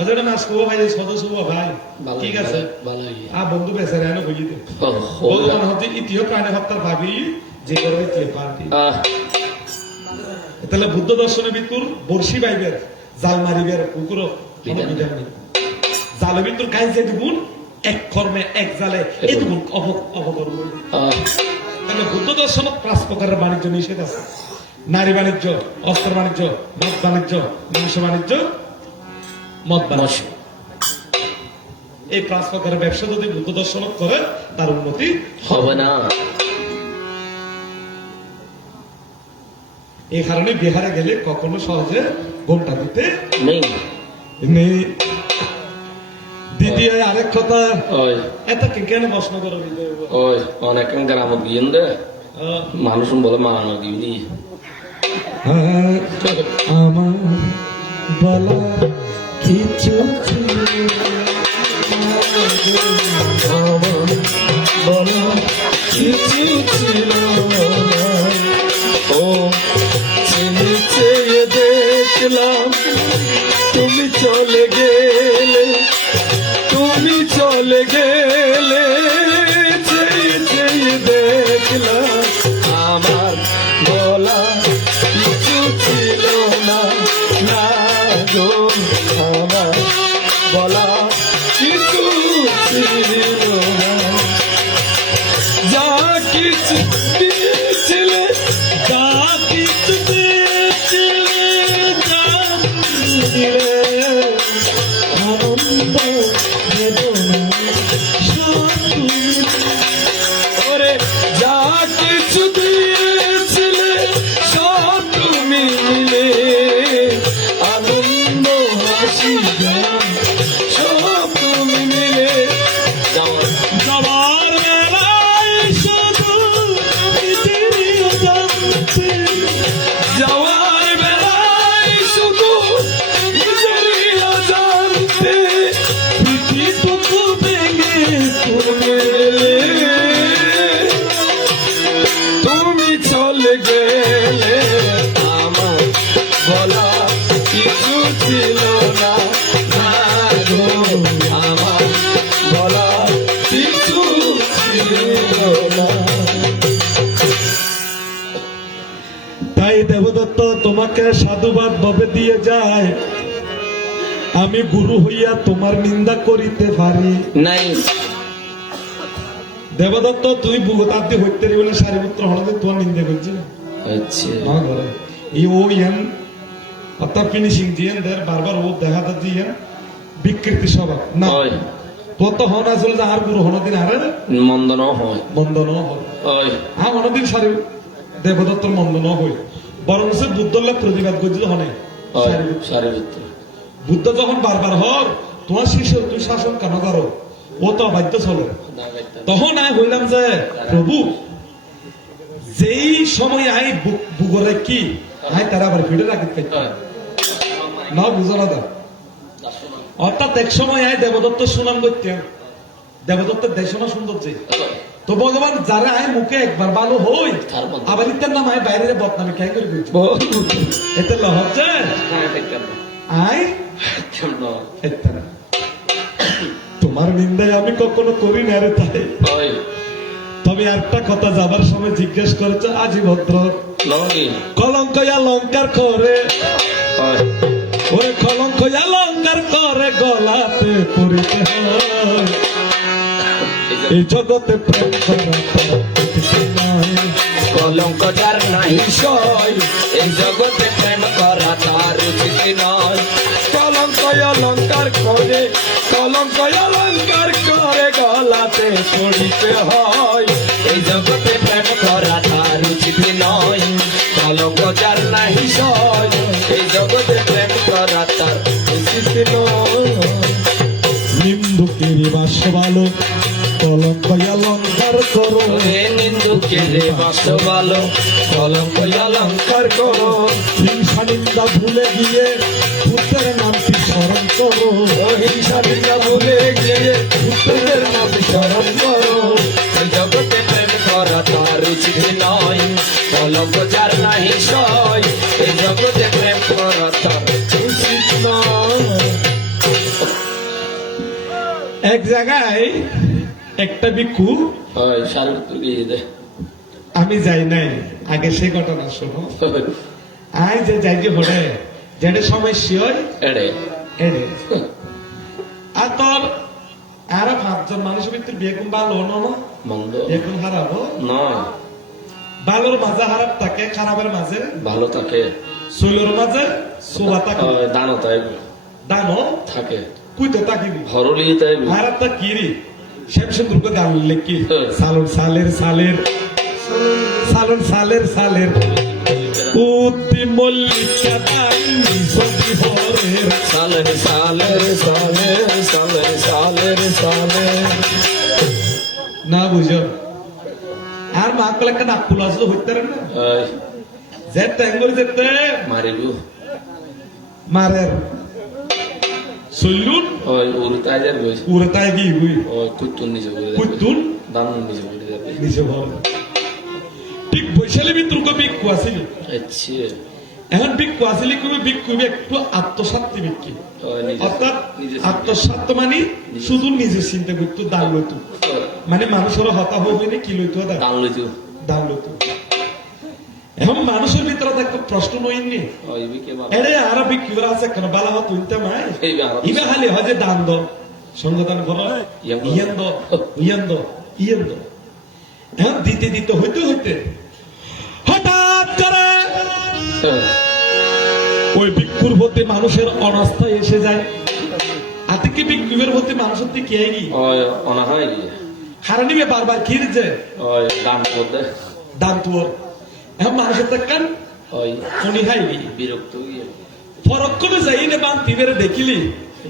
অজয় মাস কো ভাই সদস্য ভাই ঠিক আছে ভালো বন্ধু বেচারে এনে বুঝি দে হচ্ছে ইতিহ প্রাণী হত্যার ভাবি যে করে পার্টি। তাহলে বুদ্ধ দর্শনের ভিতর বর্ষি বাইবের জাল মারিবের কুকুর বিধান নেই, জালের ভিতর কাইছে দিবুন এক কর্মে এক জালে এই দিবুন অপকর্ম। তাহলে বুদ্ধ দর্শনত 5 প্রকারের বাণিজ্য নিষেধ আছে, নারী বাণিজ্য, অস্ত্র বাণিজ্য, মদ বাণিজ্য, মাংস বাণিজ্য, মদ বাণিজ্য। এই 5 প্রকারের ব্যবসা যদি বুদ্ধ দর্শনত করে তার উন্নতি হবে না। এই কারণে বিহারে গেলে কখনো সহজে ঘোমটা দিতে নেই নেই। দ্বিতীয় আরেক কথা ওই এত কেন প্রশ্ন করে ওই অনেক গ্রাম গিয়ে দে মানুষ বলে মারানো দিবি আমার বলা কিছু বলা কিছু ছিল ও চেয়ে দেখলাম তুমি চলে গেলে, তুমি চলে গেলে চেয়ে চেয়ে দেখলাম আমার বলা কিছু ছিল না, না গো আমার বলা কিছু ছিল না। যা কিছু দিয়েছিলে, যা কিছু দিয়েছিলে, যা দিলে আনন্দ বেদনা সব তুমি। ওরে যা কিছু দিয়েছিলে সব তুমি মিলে, আনন্দ হাসি গান সব তুমি মিলে। যাওয়ার বেলায় শুধু নিজেরই জানতে, যাওয়ার বেলায় শুধু নিজেরই জানতে, পৃথিবীটুকু ভেঙে তুমি তুমি চলে গেলে আমার বলা কিছু ছিল না, না গো আমার বলা কিছু ছিল না। তাই দেবদত্ত তোমাকে সাধুবাদ ভাবে দিয়ে যায়, আমি গুরু হইয়া তোমার নিন্দা করিতে পারি নাই। দেবদত্ত তুই বুগতাব্দি হইতে বলে সারিপুত্র হঠাৎ তোমার নিন্দা করছি আচ্ছা এই ও ইয়ান অর্থাৎ ফিনিশিং দিয়ে দেয় বারবার ও দেখা যাচ্ছে ইয়ান বিকৃতি স্বভাব না। ওই তোর তো হন আসলে যে আর গুরু হনদিন আরে মন্দ ন হয় মন্দ ন হয়, ওই হ্যাঁ হনদিন সারি দেবদত্তর মন্দ ন হই, বরং সে বুদ্ধল্লাভ প্রতিবাদ করছিল হনে সারিপুত্র। বুদ্ধ যখন বারবার হর তোমার শিষ্য তুই শাসন কেন করো, ও তো অবাধ্য চলো। তখন আয় হইলাম যে প্রভু যেই সময় আই বুগরে কি আয় তারা আবার ভিড়ে রাখি না বুঝো না দা। অর্থাৎ এক সময় আয় দেবদত্ত সুনাম করতেন, দেবদত্তের দেশনা সুন্দর যে তো ভগবান যারা আয় মুখে একবার ভালো হই তার মধ্যে। আবার ইতার নাম আয় বাইরে বদনামি খাই করে দিচ্ছি এতে লহচ্ছে আয় এতে না। তোমার নিন্দায় আমি কখনো করি না রে তাই। তবে একটা কথা যাবার সময় জিজ্ঞেস করেছে আজি ভদ্র কলঙ্ক অলঙ্কার করে ওরে কলঙ্ক অলঙ্কার করে গলাতে পড়িতে হয় এই জগতে প্রেম করা তো নয়। কলঙ্ক যার নাই সয় এই জগতে প্রেম করা তার উচিত নয়। কলঙ্ক অলঙ্কার করে গলাতে পড়িতে হয় এই জগতে প্রেম করা তার উচিত নয়। কলঙ্ক যার নাই সয় এই জগতে প্রেম করা তার উচিত নয়। নিন্দুকের বাস ভালো কলঙ্ক অলঙ্কার করো নিন্দুকের বাস ভালো কলঙ্ক অলঙ্কার করো। হিংসা নিন্দা ভুলে গিয়ে পুত্রের নামটি স্মরণ করো হিংসা নিন্দা ভুলে গিয়ে পুত্রের নাম স্মরণ করো। এই জগতে প্রেম করা তার উচিত নয়। কলঙ্ক যার নাই সয় এই জগতে প্রেম করা তার উচিত নয়। এক জায়গায় একটা ভিক্ষু হয় শাল গিয়ে দে আমি যাই নাই আগে সেই ঘটনা শোনো আয় যে যাই যে হলে যেটা সমস্যা হয় এড়ে এড়ে আর তোর আরো 5 জন মানুষের ভিতরে বিয়ে কোন ভালো না মন্দ বিয়ে কোন হারাবো নয়। ভালোর মাঝে হারাপ থাকে খারাপের মাঝে ভালো থাকে শৈলর মাঝে সোলা থাকে দানও তাই দানো থাকে কুইতে তাকিবি হরলি তাই হারাপটা কিরি শ্যামসুন্দরকে গান লেখি হ্যাঁ। সালন সালের সালের সালন সালের সালের উদ্দি মল্লিকা দান্নি সবজি হরের সালের সালের সালের সালের সালের সালের না বুঝো আর মা কলে একটা নাকুল আসলো হইতে না যে ট্যাঙ্গল যেতে মারিলু মারের সল্লুন ওই উড়ে তাই যার গইছে উড়ে তাই গি হুই ওই কুতুন নিজে করে কুতুন দান নিজে করে যাবে নিজে ভালো ঠিক বৈশালী ভিতর কবি কুয়াছিল আচ্ছা এখন ভিক্ষু আসলে কবি ভিক্ষু একটু আত্মসাত্ত্বিক ভিক্ষু অর্থাৎ আত্মসাত্ত্ব মানে শুধু নিজের চিন্তা করতো দান লইতো মানে মানুষের হতা হইবে না কি লইতো দান লইতো দান লইতো এখন মানুষের ভিতরে তো একটা প্রশ্ন নইনি ওই বিকে বাবা এরে আরো ভিক্ষুরা আছে কেন বালা হতো ইনতে মাই এই আরো ইবা খালি হয় যে দান দ সঙ্গদান করো ইয়েন দ ইয়েন দ ইয়েন দ এখন দিতে দিতে হইতে হইতে হঠাৎ করে ওই ভিক্ষুর প্রতি মানুষের অনাস্থা এসে যায় আতে কি ভিক্ষুর প্রতি মানুষের থেকে কে গি ওই অনাহাই হারানিবে বারবার কি যে ওই দান করতে দান তোর এখন মানুষের দেখেন ওই উনি খাইবি বিরক্ত গিয়ে ফরক করে যাই না বান তিবেরে দেখিলি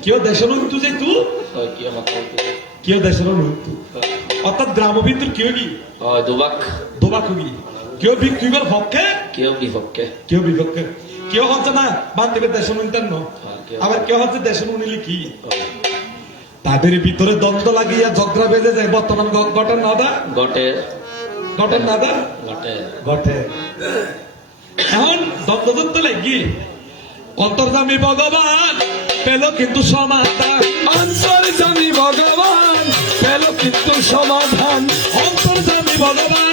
কেউ দেশের নইতু যে তু ওই কি আমার কেউ দেশের নইতু অর্থাৎ গ্রাম ভিতর কেউ কি ওই দুবাক দোবা খুবই কেউ ভিক্ষুর পক্ষে কেউ বিপক্ষে কেউ বিপক্ষে কেউ হচ্ছে না বান তিবের দেশের নইতেন ন আবার কেউ হচ্ছে দেশের উনিলি কি তাদের ভিতরে দ্বন্দ্ব লাগিয়া ঝগড়া বেজে যায় বর্তমান ঘটন নাদা গটে ঘটন নাদা গটে ঘটে এখন দ্বন্দ্ব লাগি অন্তর্জামী ভগবান পেল কিন্তু সমাধান অন্তর্যামী ভগবান পেল কিন্তু সমাধান অন্তর্জামী ভগবান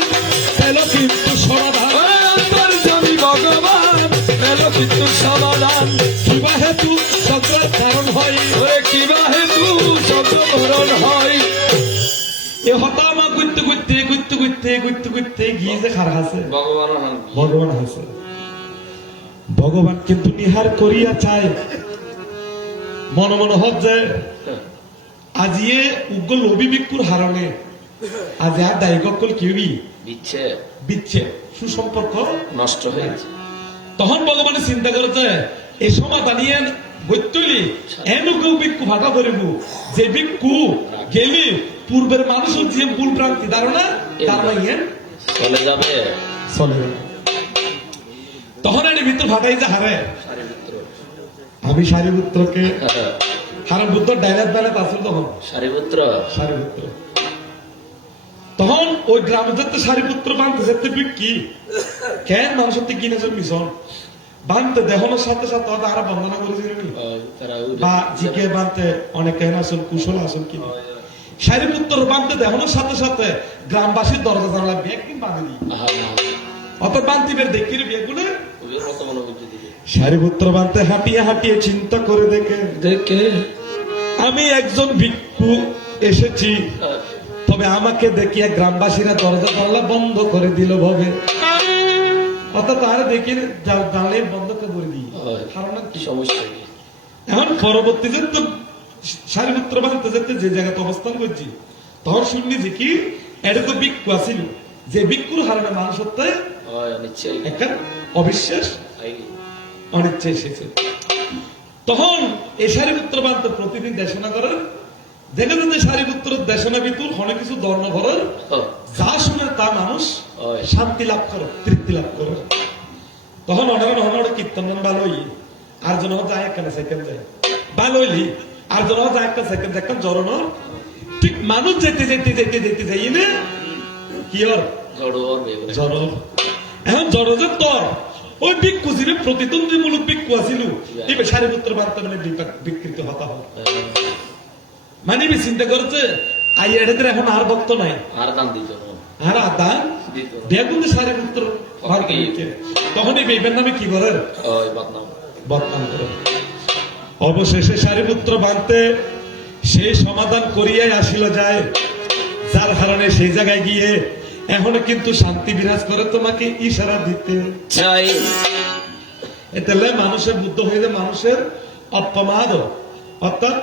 পেল কিন্তু সমাধান অন্তর্যামী ভগবান পেল কিন্তু সমাধান কিবা হেতু ঝগড়ার কারণ হয় ওরে কিবা হেতু শব্দভরণ হয় এ হতামা গুইতে গিয়ে যে খার হাসে ভগবান ভগবান হাসে ভগবান কিন্তু নিহার করিয়া চায় মন মন হত যে আজিয়ে উগ্র লোভী ভিক্ষুর হারণে আজ আর দায়িকল কিউবি বিচ্ছে বিচ্ছে সুসম্পর্ক নষ্ট হয়েছে তখন ভগবানের চিন্তা করে যে এই সমাধানিয়ে বৈতলি এমকেও ভিক্ষু ভাটা করিব যে ভিক্ষু গেলি পূর্বের মানুষের যে ভুল ভ্রান্তি ধারণা তার মাইয়েন চলে যাবে চলে যাবে। তখন এর ভিতর ভাটাই যে হারে আমি সারিপুত্রকে হারার বুদ্ধ ডাইনাত বানাত আসল তখন সারিপুত্র সারিপুত্র তখন ওই গ্রামে যেতে সারিপুত্র বানতে যেতে কি কেন মানুষের থেকে কিনেছেন মিশন বানতে দেখানোর সাথে সাথে হয়তো আরো বন্দনা করেছিলেন বা জিকে বানতে অনেকে আসল কুশল আসল কি সারিপুত্র বানতে দেখানোর সাথে সাথে গ্রামবাসীর দরজা জানালা একদিন বাঁধে দিই অত বান্তিবের দেখির বিয়েগুলো সারিপুত্র বানতে হাঁটিয়ে হাঁটিয়ে চিন্তা করে দেখে আমি একজন ভিক্ষু এসেছি, তবে আমাকে দেখিয়ে গ্রামবাসীরা দরজা জানলা বন্ধ করে দিল ভাবে অর্থাৎ তারা দেখি জানলে বন্ধ করে দিই কারণ কি সমস্যা এখন পরবর্তীতে তো সারিপুত্র বানতে যেতে যে জায়গাতে অবস্থান করছি তখন শুনলি যে কি এটা তো ভিক্ষু আসিল যে ভিক্ষুর হারণে মানুষ হত্যা একটা অবিশ্বাস অনিচ্ছা এসেছে। তখন এই সারিপুত্র বানতে প্রতিদিন দেশনা করার দেখে যাতে সারিপুত্র দেশনা ভিতর অনেক কিছু ধর্ম করার যা শুনে তা মানুষ শান্তি লাভ করে তৃপ্তি লাভ করে। তখন অনেক কীর্তন ভালো হই আর জন যায় একটা সেকেন্ড যায় ভালো হইলি আর জন যায় একটা সেকেন্ড একটা জড়ন ঠিক মানুষ যেতে যেতে যেতে যেতে যাই না কি আর জড় এখন জড় যে তোর ওই ভিক্ষু ছিল প্রতিদ্বন্দ্বীমূলক ভিক্ষু আসিল এবার সারিপুত্র বার্তার বিকৃত হতা হয় মানে চিন্তা করছে আই এটাদের এখন আর ভক্ত নাই আর দান দিত আর আদান দেখুন সারিপুত্র তখন এই বেবের নামে কি করেন বদনাম করে। অবশেষে সারিপুত্র বানতে সেই সমাধান করিয়াই আসিল যায়, যার কারণে সেই জায়গায় গিয়ে এখনো কিন্তু শান্তি বিরাজ করে তোমাকে ইশারা দিতে চাই। এতে মানুষের বুদ্ধ হয়ে যায় মানুষের অপমাদ অর্থাৎ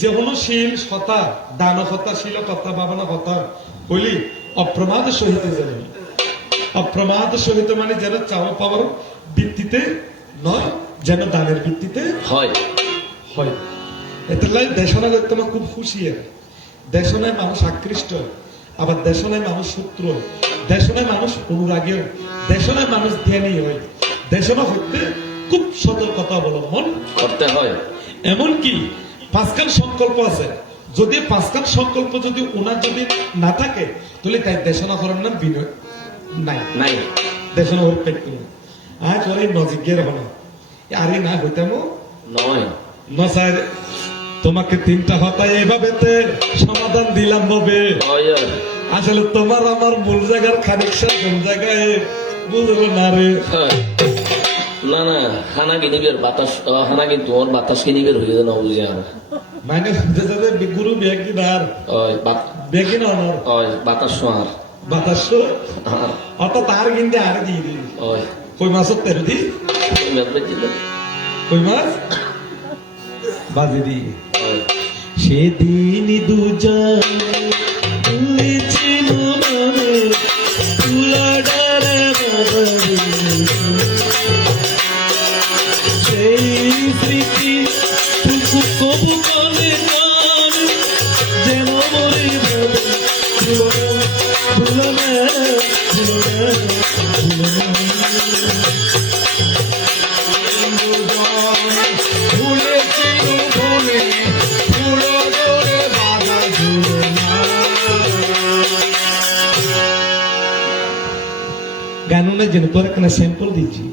যে কোনো শীল সতা দানকতা শীলকতা ভাবনাকতা বলি অপ্রমাদ সহিত যাবে অপ্রমাদ সহিত মানে যেন চাওয়া পাওয়ার ভিত্তিতে নয় যেন দানের ভিত্তিতে হয় হয়। এতে দেশনা করতে আমার খুব খুশি দেশনায় মানুষ আকৃষ্ট আবার দেশনায় মানুষ শত্রু হয় দেশনায় মানুষ অনুরাগী হয় দেশনায় মানুষ ধ্যানী হয় দেশনা হইতে খুব সতর্কতা অবলম্বন করতে হয়। এমনকি পাঁচখান সংকল্প আছে যদি পাঁচখান সংকল্প যদি ওনার যদি না থাকে তাহলে তাই দেশনা করার নাম বিনয় নাই নাই দেশনা হর পেট্টু আজ ওর এই নজিকের হলো আরে না হইতামো নয় নসার তোমাকে তিনটা হতায় এভাবে সমাধান দিলাম ভাবে আসলে তোমার আমার মূল জায়গার কানেকশন কোন জায়গায় বুঝলো না রে না না হানা কিনিবের বাতাস হানা কিন্তু ওর বাতাস কিনিবের হয়ে না বুঝে আর মানে গুরু বেগিনার বেগিন অনর বাতাস আর বাতাস অত তার কিন্তু আর দিয়ে দি কই মাসত তেরো দি কই মাস বাজি দি সেদিনই দুজন ছিল মনে তুলাডারে সেই স্মৃতি কবু কলে গান যেন মরে ভুলো না गानों ने जिन पर एक सैंपल दीजिए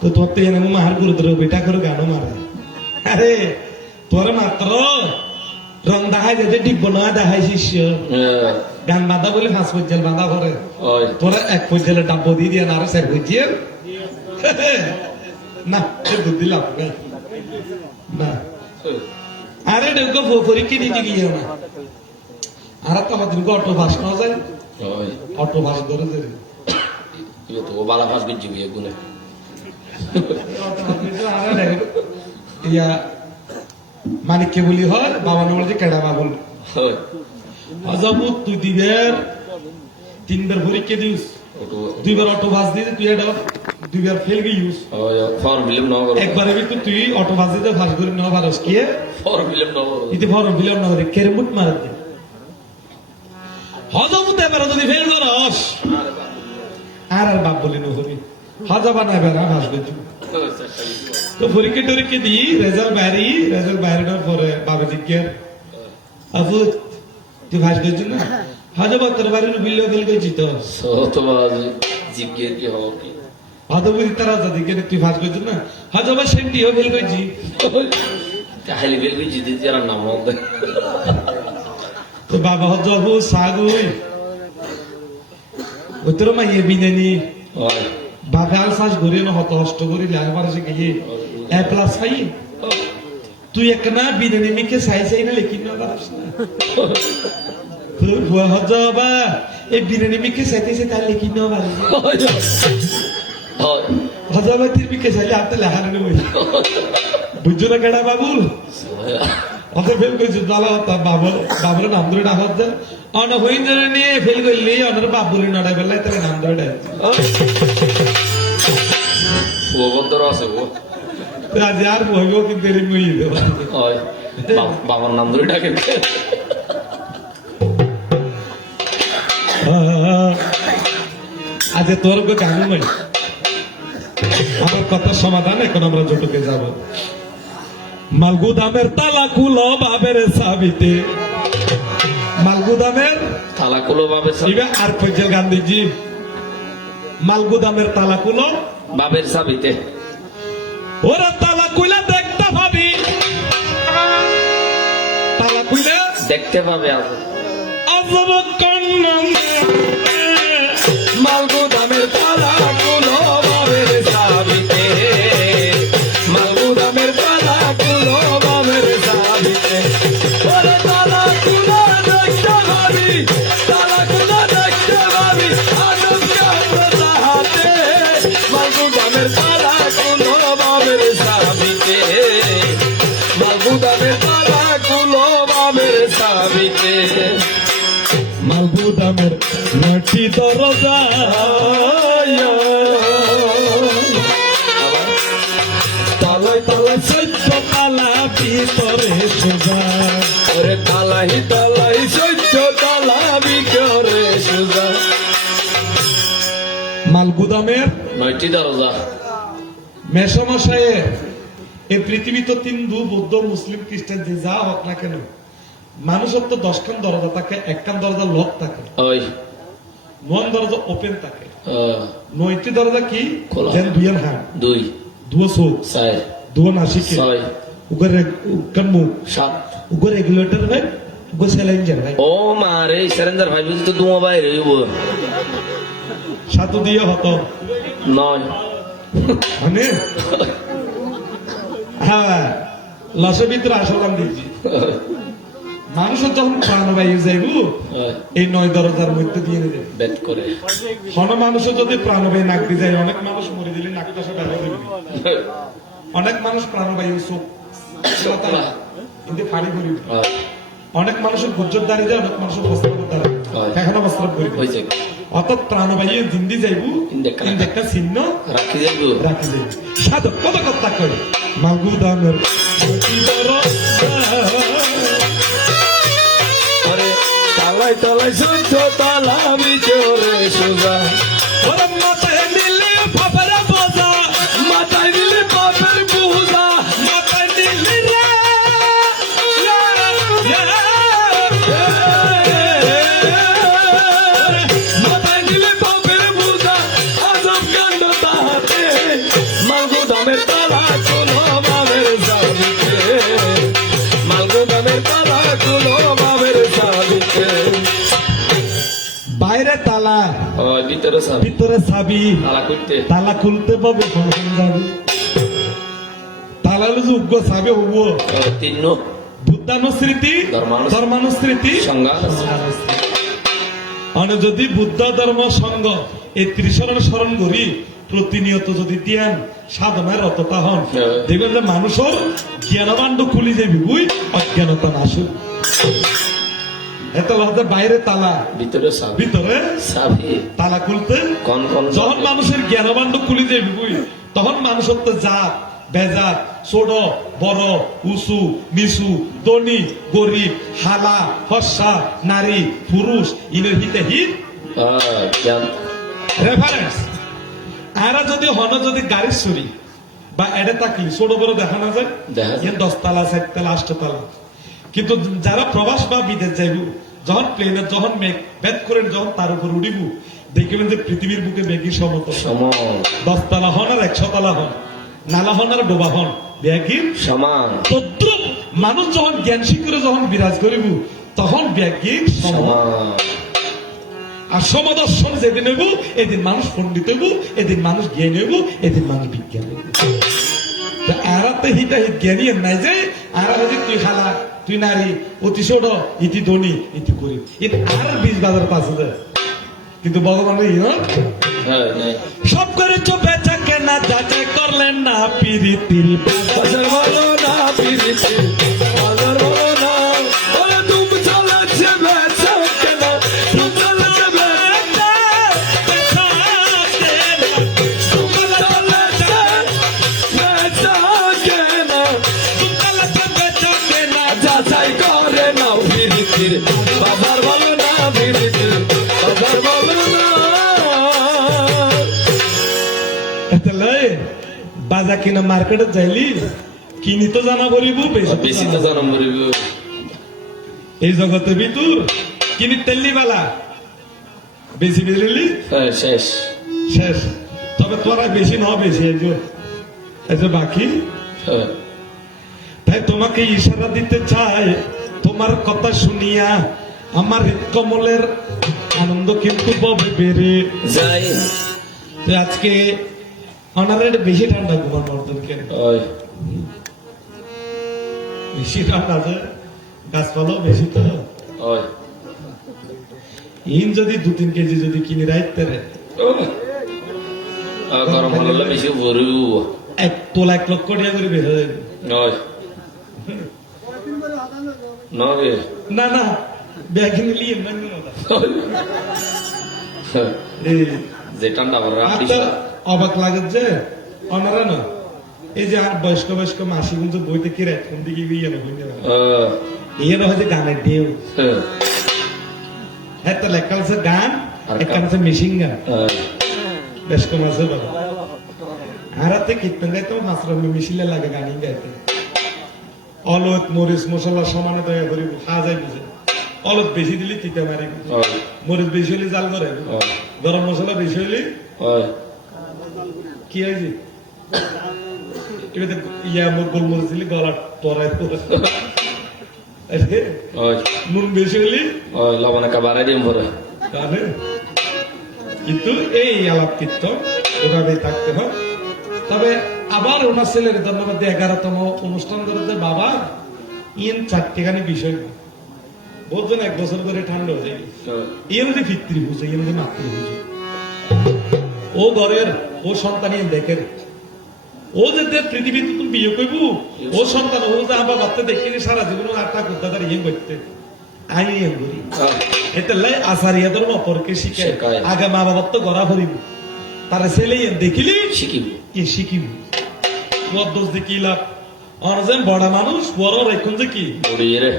तो तो ये नमो मार गुरुद्र बेटा करो गानों मारे अरे तोरे मात्र रंग दाहाय जे डिग बना दाहाय शिष्य गान बांधा बोले फांस पजल बांधा करे तोरा एक पजल डब्बो दी दिया नारे सर पजल ना ये बुद्धि लाभ गई ना अरे देखो फोफरी की दी गई है ना अरे तो दिन को ऑटो भाषण हो जाए ऑटो भाषण करे जरूर ये तो बाला फास बिच भी है गुने या मानिक के बोली হয় বাবা নবল যে কেডা বাবুল হয় আজাবু তুই দিবের তিনবার পরীক্ষা দিস দুইবার অটো ভাস দিতে তুই এটা দুইবার ফেল গিয়েছিস ফর্ম ফিল না করো একবারে কিন্তু তুই অটো ভাস দিতে ফাস করে না পারস কি ফর্ম ফিল না করো ইতি ফর্ম ফিল না করে কেরমুট মার দে হজাবু দেবার যদি ফেল করস আর আর বাপ বলি না হবি হাজাবা না বেরা ভাসবে তো পরীক্ষা টরীক্ষা দিই রেজাল্ট বাইরেটার পরে বাবা জিজ্ঞেস আবু তুই ভাস গেছিস না হাজার তোর বাড়ির বিল্লো ফেল গেছি তো সতবাজ জিজ্ঞেস কি হবে কি হাজার তারা যাদিকে তুই ফাঁস করছিস না হাজার সেন্টিও ফেল গেছি তাহলে বেলবি জিতে যারা নাম হবে তো বাবা হজবু সাগুই ওই তোর মাইয়ে বিনেনি হয় বাপে আল শ্বাস ঘুরে না হত হষ্ট করি লেখাপড়া শিখে গিয়ে এ প্লাস পাই তুই এক না বিনেনি মিকে সাই সাই না লেখিন না পারিস না হুয়া হজবা এই বিনেনি মিকে সাইতে তার লেখিন না পারিস হয় হজবা তির মিকে সাইলে আর তো লেখা নেই বুঝছো না কেডা বাবুল অত ফেল করেছি দালা তার বাবুর নাম ধরে ডাকত দেন অন হইন ধরে নিয়ে ফেল করলি অনার বাবুলি নড়াই বেলায় তাহলে নাম ধরে ডাক সুবন্ধর আছে ও আজ আর বইব কিন্তু এরকম হয়ে দেব হয় বাবার নাম ধরে ডাকে আজ তোর গানু নাই আমার কথার সমাধান এখন আমরা জটকে যাব মালগুদামের তালা কুলো বাবের সাবিতে মালগুদামের তালা কুলো বাবে ইবে আর ফজল গান্ধীজি মালগুদামের তালা কুলো বাবের সাবিতে ওরা তালা কুইলা দেখতে পাবি তালা কুইলা দেখতে পাবে আজ আজব কন্নম মালগুদামের তালা কুলো বাবের সাবিতে মালগুদামের তালা কুলো বাবের সাবিতে ওরে তালা কুলো দেখতে পাবি তালা কুলো দেখতে পাবি আজব কামরা হাতে মালগুদামের তালা কুলো বাবের সাবিতে মালগুদামের তালা কুলো বাবের সাবিতে মালগুদামের নটি দরজা তলায় তলায় সহ্য তালা ভিতরে সোজা ওরে তালাই তালাই সহ্য তালা ভিতরে সুজা মালগুদামের নয়টি দরজা মেষমশাইয়ের এই পৃথিবী তো হিন্দু বৌদ্ধ মুসলিম খ্রিস্টান যে যা হোক না কেন মানুষের তো 10খান দরজা থাকে, একখান দরজা লক থাকে, ওই 9 দরজা ওপেন থাকে। আহ, 9টি দরজা কি খোলা। যেন দুইয়ের হাত, দুই দুয়ো চোখ, চার দুয়ো নাসিকে, ছয় উগর মুখ, সাত উগর রেগুলেটর হয়, উগর স্যালেঞ্জার হয়, ও মারে সারেন্দার ভাই বুঝি তো দুমা বাইরে হইব সাতু দিয়ে হতো নয় মানে হ্যাঁ লসের ভিতরে আসলাম দিয়েছি। মানুষের যখন প্রাণবায়ু যাইব এই 9 দরজার মধ্যে দিয়ে দেবে। বেট করে কোন মানুষের যদি প্রাণবায়ু নাক দিয়ে যায়, অনেক মানুষ মরে দিলে নাকটা সব ব্যবহার দিবে। অনেক মানুষ প্রাণবায়ু চোখ কিন্তু ফাড়ি করি, অনেক মানুষের গুজ্জর দাঁড়িয়ে যায়, অনেক মানুষের বস্ত্র দাঁড়ায় এখনো বস্ত্র করি হয়েছে অর্থাৎ প্রাণবায়ু জিন্দি যাইব কিন্তু একটা চিহ্ন রাখি যাইব রাখি যাইব। সাধক কত কথা কই মাগুদামের ওরে তালাই তালাই সহ্য তালা ভিতরে সুজা ওরে মাথায় নিলে বাবার বোঝা, মাথায় দিলে বাপের বুঝা মাথায় নিলে রে, মাথায় দিলে বাপের বুঝা আজব কাণ্ড তাহাতে মালগুদামের তালা কোনো বাবের সাবিতে মালগুদামের তালা কোনো বাবের সাবিতে বাইরে তালা ওই ভিতরে সাবি ভিতরে চাবি, তালা করতে তালা খুলতে পাবে কখন যাবে, তালা হলো যে উগ্র চাবি হবো তিন বুদ্ধানুস্মৃতি ধর্মানুস্মৃতি সংজ্ঞা মানে যদি বুদ্ধ ধর্ম সঙ্গ এই ত্রিশরণ স্মরণ করি প্রতিনিয়ত যদি ধ্যান সাধনায় রততা হন, দেখবেন যে মানুষের জ্ঞানবান্ড খুলি যাবি বুই অজ্ঞানতা নাশুক। এত লহতে বাইরে তালা ভিতরে সাবি ভিতরে সাবি তালা খুলতে কোন কোন যখন মানুষের জ্ঞানবান্ড খুলি যাবি বুই তখন মানুষের তো জাত বেজাত ছোট বড় উঁচু নিচু ধনী গরিব হালা হস্যা নারী পুরুষ ইনের হিতে হিত জ্ঞান রেফারেন্স। এরা যদি হন যদি গাড়ি চুরি বা এডে থাকলি ছোট বড় দেখা না যায়, দেখা যায়। 10 তালা 4 তালা 8 তালা, কিন্তু যারা প্রবাস বা বিদেশ যাইব যখন প্লেনের যখন মেঘ ভেদ করেন যখন তার উপর উড়িব দেখবেন যে পৃথিবীর বুকে মেঘই সমতল সমান 10 তলা হন আর 100 তলা হন, নালা হন আর ডোবা হন, ব্যাগির সমান তদ্রুপ মানুষ যখন জ্ঞান শিখরে যখন বিরাজ করিব তখন ব্যাগির সমান। সমান আর সমদর্শন যেদিন হইব এদিন মানুষ পণ্ডিত হইব, এদিন মানুষ জ্ঞানী হইব, এদিন মানুষ বিজ্ঞান হইব। আরাতে হিতা হিত জ্ঞানী নাই যে আরা হচ্ছে তুই খালা তুই নারী অতি ছোট ইতি ধনী ইতি গরিব আর 20 বাজার 5,000 কিন্তু ভগবানের হ্যাঁ নাই সব করে চোপে চাকে না যাচাই করলেন না পিরিতির বাজার ভালো না পিরিতি বাজার ভালো না ওরে তুমি চলেছে বেচা কেন তুমি চলেছে বেচা তুমি চলেছে বেচা কেন যাচাই করে নাও পিরিতির বাজার ভালো না পিরিতির বাজার ভালো না বাজা কিনা মার্কেটে যাইলি কিনি তো জানা করিব বেশি তো জানা মরিব এই জগতে ভিতর কিনি তেললি বালা বেশি বেরিলি হ্যাঁ শেষ শেষ। তবে তোরা বেশি ন বেশি এই যে বাকি হ্যাঁ তাই তোমাকে ইশারা দিতে চাই তোমার কথা শুনিয়া আমার হৃদকমলের আনন্দ কিন্তু ববে বেড়ে যাই তো আজকে অনারের বেশি ঠান্ডা ঘুমান মর্দন কেন ওই বেশি ঠান্ডা আছে গাছপালাও বেশি তো ওই ইন যদি 2-3 কেজি যদি কিনে রাখতে রে গরম হলে বেশি ভরিব 1 লক্ষ টাকা করে বের হয়ে যাবে। ওই নগে না না ব্যাগ নিয়ে যে ঠান্ডা করে আপনার অবাক লাগে যে অনারা না এই যে আর বয়স্ক বয়স্ক মাসি কিন্তু বইতে কি রাখ কোন দিকে গিয়ে না এর হয়তো গানের ঢেউ হ্যাঁ তো লেখা আছে গান একটা আছে মেশিন গান বেশ কম আছে বাবা আর হাতে কীর্তন গাইতে মাছরা মিশিলে লাগে গানি গাইতে অলদ মরিচ মশলা সমানে দয়া করিব খাওয়া যায় বুঝে অলদ বেশি দিলে তিতে মারিব মরিচ বেশি হলে জাল করে গরম মশলা বেশি হলে কি হয়েছে এবার ইয়া গোলমরিচ দিলে গলা টরাই নুন বেশি হলে লবণ একটা বাড়াই দিম পরে তাহলে কিন্তু এই আলাপ কীর্তন এভাবেই থাকতে হয়। তবে আবার ওনার ছেলের ধন্যবাদ 11তম অনুষ্ঠান করেছে বাবা ইন 4টিখানি বিষয় বলছেন 1 বছর করে ঠান্ডা হয়ে যায় ইয়ে যে পিতৃ বুঝে ইয়ে যে মাতৃ বুঝে ও ঘরের ও সন্তান দেখে ও যে পৃথিবীতে তুমি বিয়ে করব ও সন্তান ও যে আবার বাচ্চা দেখিনি সারা জীবন আটটা করতে ইয়ে করতে আইনি ইয়ে করি এতে লাই আচারিয়া ধর্ম অপরকে শিখে আগে মা বাবার তো গড়া ভরিব তারা ছেলে দেখিলি শিখিব কি শিখিব তোমার দোষ দেখি লাভ অনজেন বড় মানুষ বড় এখন যে কি বড়িয়ে রে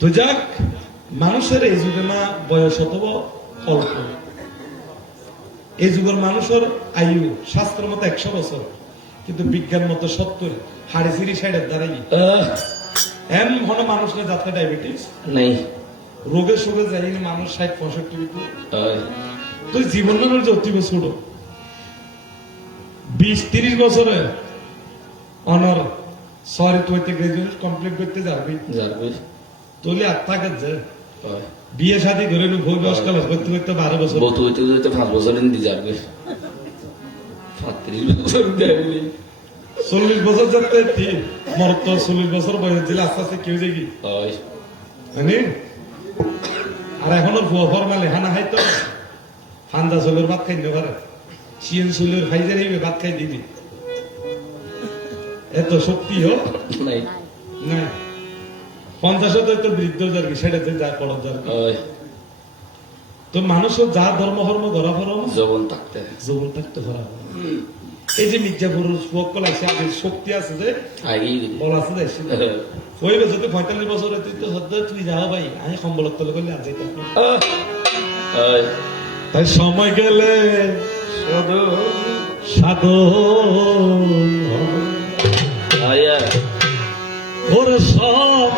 তো যাক মানুষের এই যুগে না বয়স অথবা অল্প এই যুগের মানুষের আয়ু শাস্ত্র মতো 100 বছর কিন্তু বিজ্ঞান মতো 70 হাড়ি সিঁড়ি সাইডের দ্বারাই এম হন মানুষের যাতে ডায়াবেটিস নেই রোগে সোগে যাইনি মানুষ 60-65 তুই জীবন নামের যে অতি ছোট 20-30 বছরে অনার সরি তুই গ্রাজুয়েট কমপ্লিট করতে যাবি তোলে আর থাকে যে বিয়ে শাদী করে ভোর বয়স কাল করতে করতে 12 বছর বউ হইতে হইতে 5 বছর দি যাবে 35 বছর দেয়নি 40 বছর যাতে ঠিক মরত 40 বছর বয়স দিলে আস্তে আস্তে কেউ যাই জানি আর এখন ওর ফরমালে হানা খাইতো ফান্দা চলের ভাত খাই নিতে পারে চিয়েন চুলের খাই যাইবে ভাত খাই দিবি এত শক্তি হোক নাই না 50 তো বৃদ্ধ যারবি সেটা যা করো যারবি তো মানুষের যা ধর্ম ধর্ম ধরা ফরম জীবন থাকতে ধরা এই যে মির্জাপুর সকল আছে আগে শক্তি আছে যে বল আছে যে ওই যদি 45 বছরে তুই তো সদ্য তুই যাও ভাই আমি সম্বলত তলে করলে আর যাইতে তাই সময় গেলে সাধন ওরে সব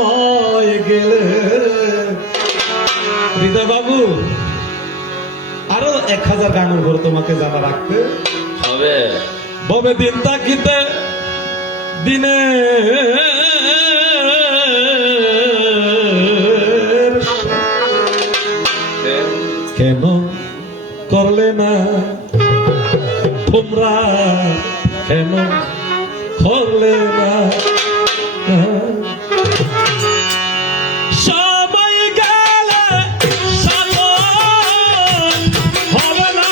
1000 গানের ঘরে তোমাকে জানা রাখতে হবে। ববে দিন তাকিতে দিনে কেন করলে না তোমরা, কেন করলে না? সময় গেলে সাধন হবে না,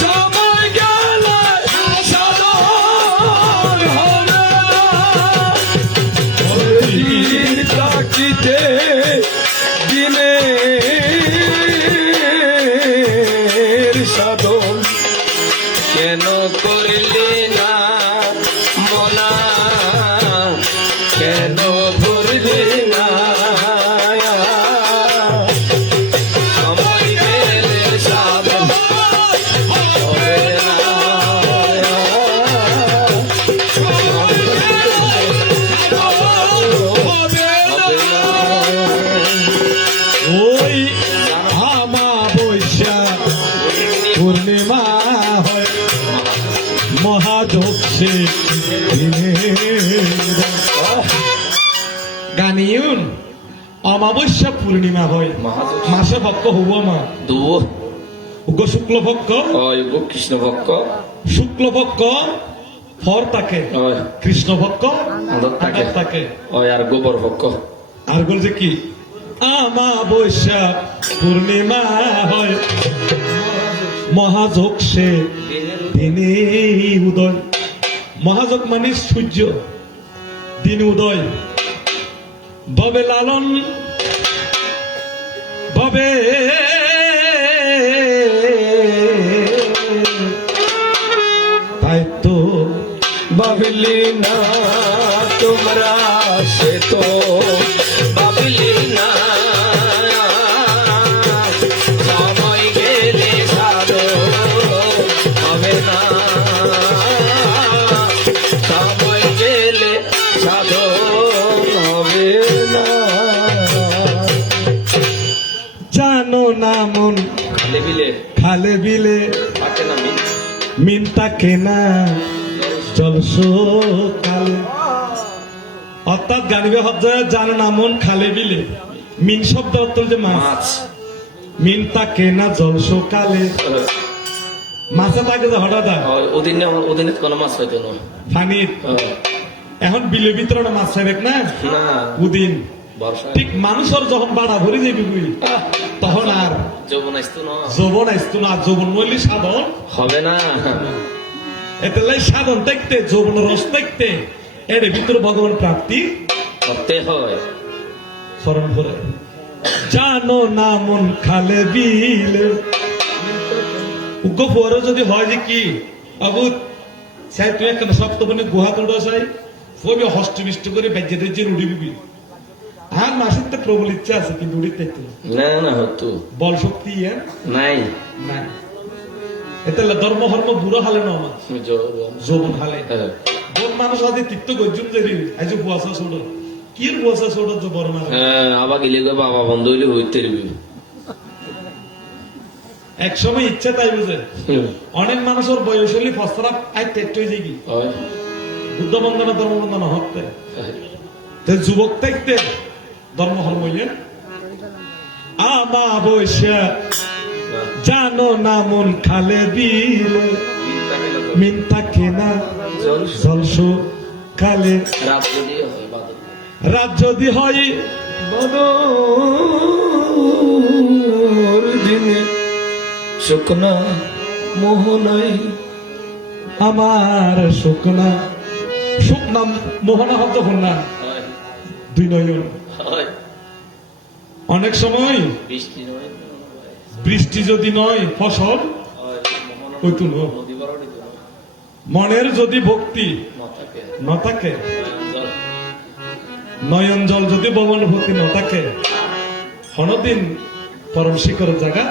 সময় গেলে সাধন হবে না। দিন তাকিতে দিনের সাধন কেন করলি না মনা, কেন ভরলি না? সময় গেলে সাধন হবে না। ওই আমাবস্যা পূর্ণিমা হয় মহাযোগসে গানিউন অমাবস্যা পূর্ণিমা হয় মাসে ভক্ত হব মা দু উগ্র শুক্লপক্ষ কৃষ্ণ ভক্ত শুক্লপক্ষ ফর তাকে ওই কৃষ্ণপক্ষ আদর তাকে। তাকে ওই আর গোবর ভক্ত আর বলছে কি আমাবস্যা পূর্ণিমা হয় মহাযোগ সে দিনে উদয়। মহাযোগ মানে সূর্য, দিন উদয়। ভবে লালন ভবে তাই তো ভাবলি না তোমরা, সে তো ভাবলি না। সময় গেলে সাধন হবে না, সময় গেলে সাধন হবে না। জানো না মন খালে বিলে খালে বিলে পাকে না মিন মিনটা কেনা জলসো কালে। অর্থাৎ গানিবে হজ্জায় জানো না মন খালে বিলে, মিন শব্দ অর্থ যে মাছ, মাছ মিনটা কেনা জলসো কালে। মাছে থাকে যে হঠাৎ ওদিনে কোনো মাছ হইতো না। পানি এখন বিলের ভিতরে একটা মাছ খাইবে না না উদিন, বর্ষা ঠিক মানুষের যখন বাড়া ভরে যাবি বুই তখন আর যৌবন আসতো না, যৌবন আসতো না। যৌবন মইলি সাধন হবে না। এতে লাই সাধন দেখতে যৌবন রস দেখতে এর ভিতরে ভগবান প্রাপ্তি করতে হয়। স্মরণ করে। জানো না মন খালে বিলে উগ্র পরে যদি হয় যে কি অবুত সাই তুই একটা সপ্তমণি গুহা তোড় সাই ফবি হষ্টমিষ্ট করে বেজে টেজে রুড়ি বিবি। আর মাসির তো প্রবল ইচ্ছা আছে কিন্তু উড়িতে না না হতো বল শক্তি নাই। না। এতে ধর্ম হর্ম বুড়ো হালে না আমার যৌবন যৌবন হালে হ্যাঁ। বোন মানুষ আদি তিক্ত গজ্জুম জেরি আজ বুয়াশা ছোট কি বুয়াশা ছোট যে বড় মানুষ হ্যাঁ, আবার গেলে গো বাবা বন্ধ হইলে হইতে রবি। এক সময় ইচ্ছা তাই বুঝে অনেক মানুষের বয়স হলে ফসরা আইতে একটু হয়ে যায় কি বুদ্ধ বন্দনা ধর্ম বন্দনা হতে যুবক থাকতে ধর্ম হর্ম আমা বৈশা জানো না মন খালে বিলে মিনতা কেনা জলসো কালে। রাত যদি হয় বাদল, রাত যদি হয় বদর দিনে শুকনা মোহনাই আমার শুকনা শুকনা মোহনা হত না হয় দুই নয়ন। হয় অনেক সময় বৃষ্টি নয় বৃষ্টি যদি নয় ফসল হয় মোহনা হইতো না। নদী বড় দিত মনের যদি ভক্তি না থাকে না থাকে, জল নয়ন জল যদি ভগবান ভক্তি না থাকে, কোনদিন পরম শিখর জায়গা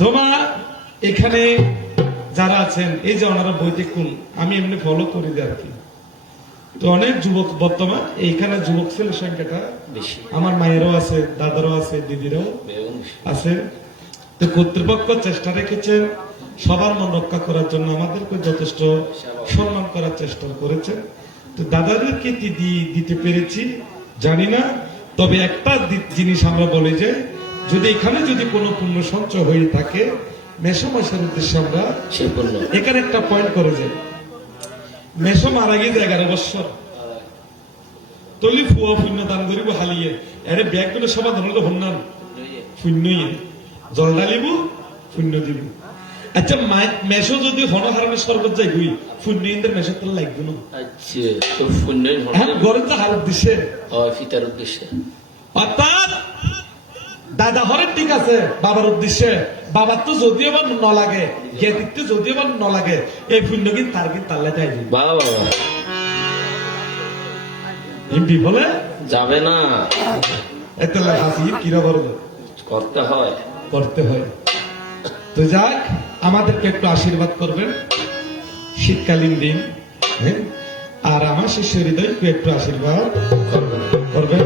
তোমা। এখানে যারা আছেন এই যে ওনারা বইতে কোন আমি এমনি ফলো করি যে আর কি তো অনেক যুবক বর্তমান এইখানে যুবক ছেলের সংখ্যাটা বেশি আমার মায়েরও আছে, দাদারও আছে, দিদিরও আছে। তো কর্তৃপক্ষ চেষ্টা রেখেছেন সবার মন রক্ষা করার জন্য, আমাদেরকে যথেষ্ট সম্মান করার চেষ্টা করেছেন। তো দাদাদেরকে কি দিতে পেরেছি জানি না, তবে একটা জিনিস আমরা বলি যে যদি এখানে যদি কোনো পুণ্য সঞ্চয় হয়ে থাকে মেসোমশাইয়ের উদ্দেশ্যে আমরা সেই পূর্ণ এখানে একটা পয়েন্ট করে যে মেসো মারা গিয়েছে 11 বছর, তলি ফুয়া শূন্য দান করিব হালিয়ে এর ব্যাগ গুলো সমাধান হলে হন্যান শূন্যই জল ঢালিব শূন্য দিব। আচ্ছা মেসো যদি হনহারানোর সর্বত যাই হই শূন্য ইন্দ্রের মেসো তো লাগবে না। আচ্ছা তো শূন্য হ্যাঁ গড়ে তো হারত দিছে ফিতার উদ্দেশ্যে, অর্থাৎ দাদা হরের ঠিক আছে বাবার উদ্দেশ্যে, বাবার তো যদিও বা ন লাগে জ্ঞাতিত্ব যদিও বা ন লাগে এই পুণ্য কিন্তু তার কিন্তু তাল্লা যাই বাবা বাবা হিন্দি বলে যাবে না, এত হাসি কিরা বলবো করতে হয়। করতে হয়। তো যাক আমাদেরকে একটু আশীর্বাদ করবেন শীতকালীন দিন, হ্যাঁ? আর আমার শিষ্য হৃদয়কে একটু আশীর্বাদ করবেন।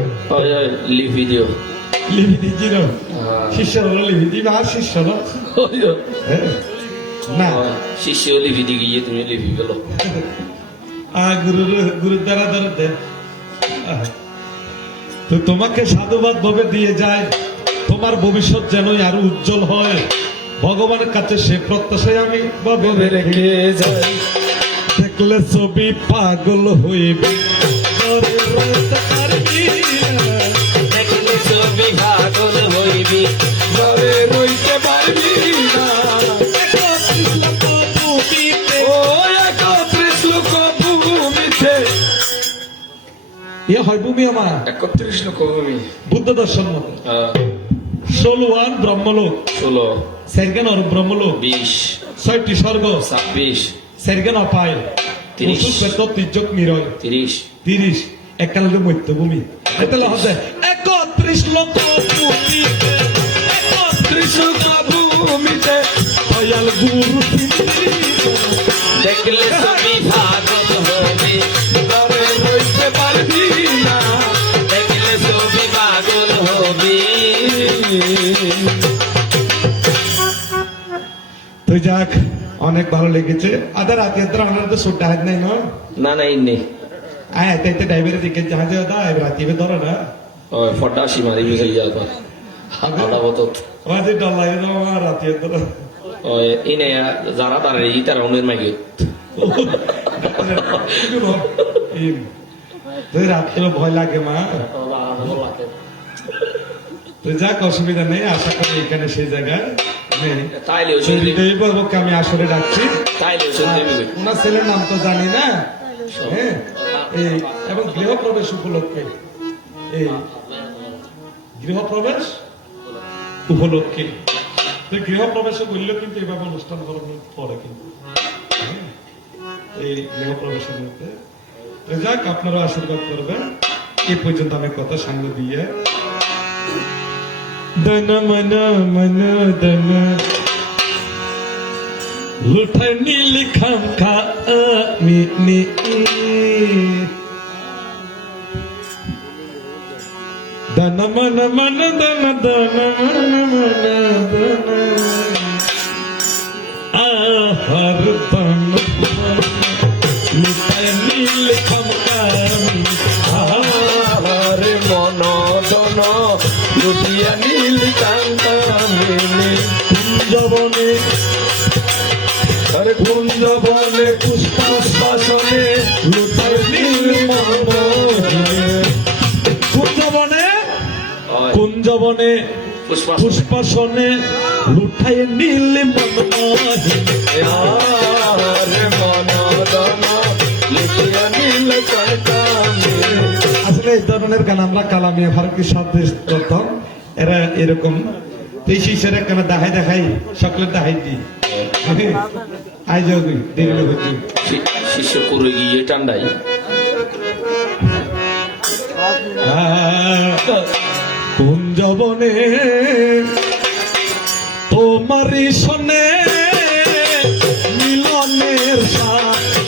লিপি দিও, লিপি দিচ্ছিল শিষ্য হলো লিপি দিবা আর শিষ্য হলো হ্যাঁ? না শিষ্য লিপি দিয়ে গিয়ে তুমি লিপি পেলো গুরুর দ্বারা ধরতে। তো তোমাকে সাধুবাদ ভাবে দিয়ে যায়, তোমার ভবিষ্যৎ যেন আরো উজ্জ্বল হয় ভগবানের কাছে সে প্রত্যাশায় আমি ভাবে রেখে যাই। দেখলে ছবি পাগল হইবে দেখলে ছবি পাগল হইবি, ঘরে রইতে পারবি না। ও 31 লক্ষ ভূমিতে, এ হয় ভূমি আমার 31 লক্ষ ভূমি বুদ্ধ দর্শন মতো 16 ব্রহ্মলোক 16 সেরগান অর ব্রহ্মলোক 20 6টি স্বর্গ 26 সেরগান অপায় 30 তির্যক নিরয় 30 30 একালকে মধ্যভূমি এটা হচ্ছে 31 লক্ষ ভূমি 31 লক্ষ ভূমিতে দয়াল গুরু দেখলে ছবি পাগল হইবি, ঘরে রইতে পারবি না। দেখলে ছবি পাগল হবি। তো যাক অনেক ভালো লেগেছে। আদার রাতে আমরা তো সুট হাত নাই না না না ইন্নি আয় এতে ড্রাইভারে দিকে জাহাজে দা রাতে ধরো না ওই ফটাশি মারি গেছে যাবা আদা বতত ওই ডলাই না রাতে ধরো ওই ইনে যারা দাঁড়ায় ই তারা উনের মাইগে তুই রাত্রে ভয় লাগে মা। তো যাক অসুবিধা নেই, আশা করি এখানে সেই জায়গায় নেই। তাইলে বাবুকে আমি আসলে ডাকছি, তাইলে ওনার ছেলের নাম তো জানি না, হ্যাঁ? এই এবং গৃহপ্রবেশ উপলক্ষে এই গৃহপ্রবেশ উপলক্ষে গৃহপ্রবেশে বললেও কিন্তু এভাবে অনুষ্ঠান করানোর পরে কিন্তু হ্যাঁ? এই গৃহপ্রবেশের মধ্যে তো যাক আপনারা আশীর্বাদ করবেন। এই পর্যন্ত আমি কথা সাঙ্গ দিয়ে দন মন মন দন লুঠনি লিখাম খা নি দন মন মন দন দন মন মন দন আহার দন লুঠনি লিখাম খা আহার মন দন লুটিয়া নীল কান্তামিনী কুঞ্জবনে আরে কুঞ্জবনে পুষ্পাশনে লুটাই নীল কুঞ্জবনে কুঞ্জবনে পুষ্পাসনে লুঠাই নীল আরে মন দন লুটিয়া নীল কান্তামিনী। আসলে এই ধরনের গান আমরা কালামিয়া ফারুকি শব্দ করতাম, এরা এরকম এই শিষ্যের কেন দেখাই সকলের দেখাই দিই আই যাবি দেরি হচ্ছে শিষ্য করে গিয়ে টান্ডাই কুঞ্জবনে তোমারই শোনে মিলনের সাথে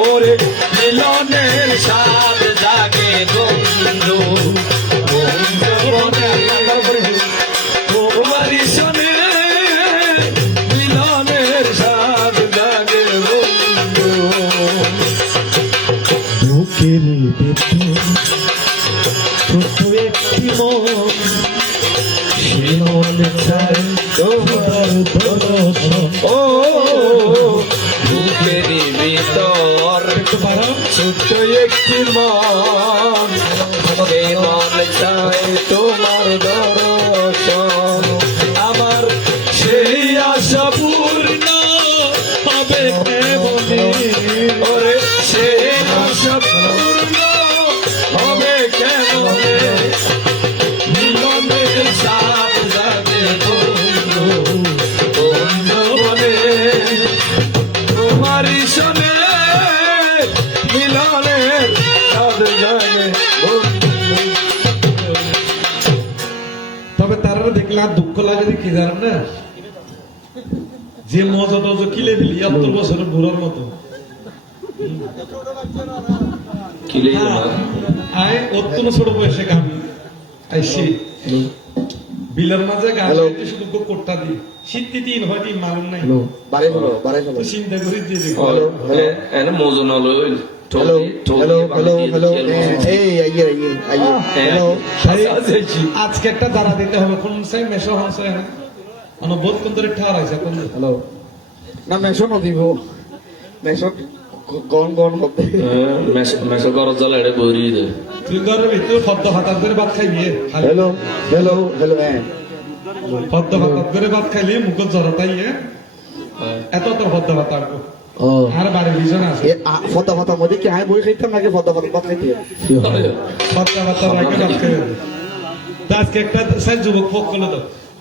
ওরে মিলনের স্বাদ জাগে বন্ধু তোমারই শোনে মিলনের স্বাদ জাগে বন্ধু বুকের ভেতর ছোট একটি মন, সে মনে চায় তোমার দর্শন। ও বুকের ভিতর একটু পারো? ছোট্ট একটি মন এ মন চায় তোমার দর্শন আমার সেই আশা পূর্ণ হবে কেমনে ওরে সেই আশা পূর্ণ হবে কেমনে মিলনের স্বাদ জাগে বন্ধু বন্ধু বলে তোমারই শোনে মিলনের স্বাদ জাগে বন্ধু তবে তারা দেখলে আর দুঃখ লাগে যে কি জানেন না, যে মজা টজা কিলে দিলি ৭ বছরের বুড়োর মতো। কিলে আয় অত্যন্ত ছোট বয়সে গান আইসি বিলের মাঝে গান গাইতে শুধু কোটটা দি শীত দিন হয় দিন মালুম নাই বারে হলো তো চিন্তা করি যে এনে মজন হলো hello hello hello hello hey ayer hello আজকে একটা দাঁড়া দিতে হবে কোন সাই মেশো হাসে না অনুবোধ কোন ধরে ঠার আছে কোন hello না মেশো ন দিব মেশো গন গন হবে মেসো গরজ জ্বালা এটা বরি দে তুই ঘরের ভিতর ফদ্দ হাতার করে ভাত খাইবি hello hello hello ফদ্দ হাতার করে ভাত খাইলি মুখ জড়তাই এত তোর ফদ্দ ভাত ও আর বাড়ি বিজন আছে ফটা ফটা মধ্যে কি আয় বই খাইতাম নাকি ফটা ফটা ভাত খাইতে ফদ্দ ভাত রাখে ভাত খাই আজকে একটা সাই যুবক ফোক করলো তো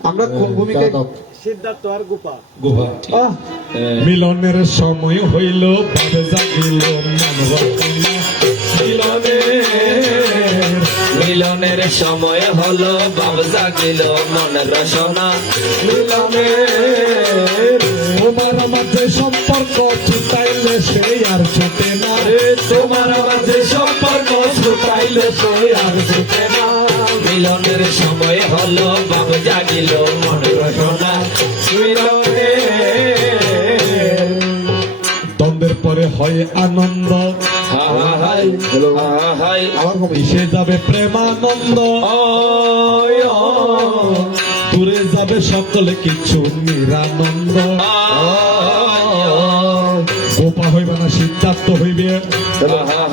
আমরা কোন ভূমিকায় গুহা মিলনের সময় হইল ভাবে জাগিল মিলনের সময় হলো বাব জাগিল মনের রসনা মিলনের তোমার মাঝে সম্পর্ক ছুটাইলে সে আর ছুটে না তোমার মাঝে সম্পর্ক ছুটাইলে সে আর ছুটে না মিলনের সময় হলো বাব জাগিল মনের রসনা মিলনের দ্বন্দ্বের পরে হয় আনন্দ হাই হাই আমার হবে মিশে যাবে প্রেমানন্দ দূরে যাবে সকলে কিছু নিরানন্দ গোপা হইবে না সিদ্ধার্থ হইবে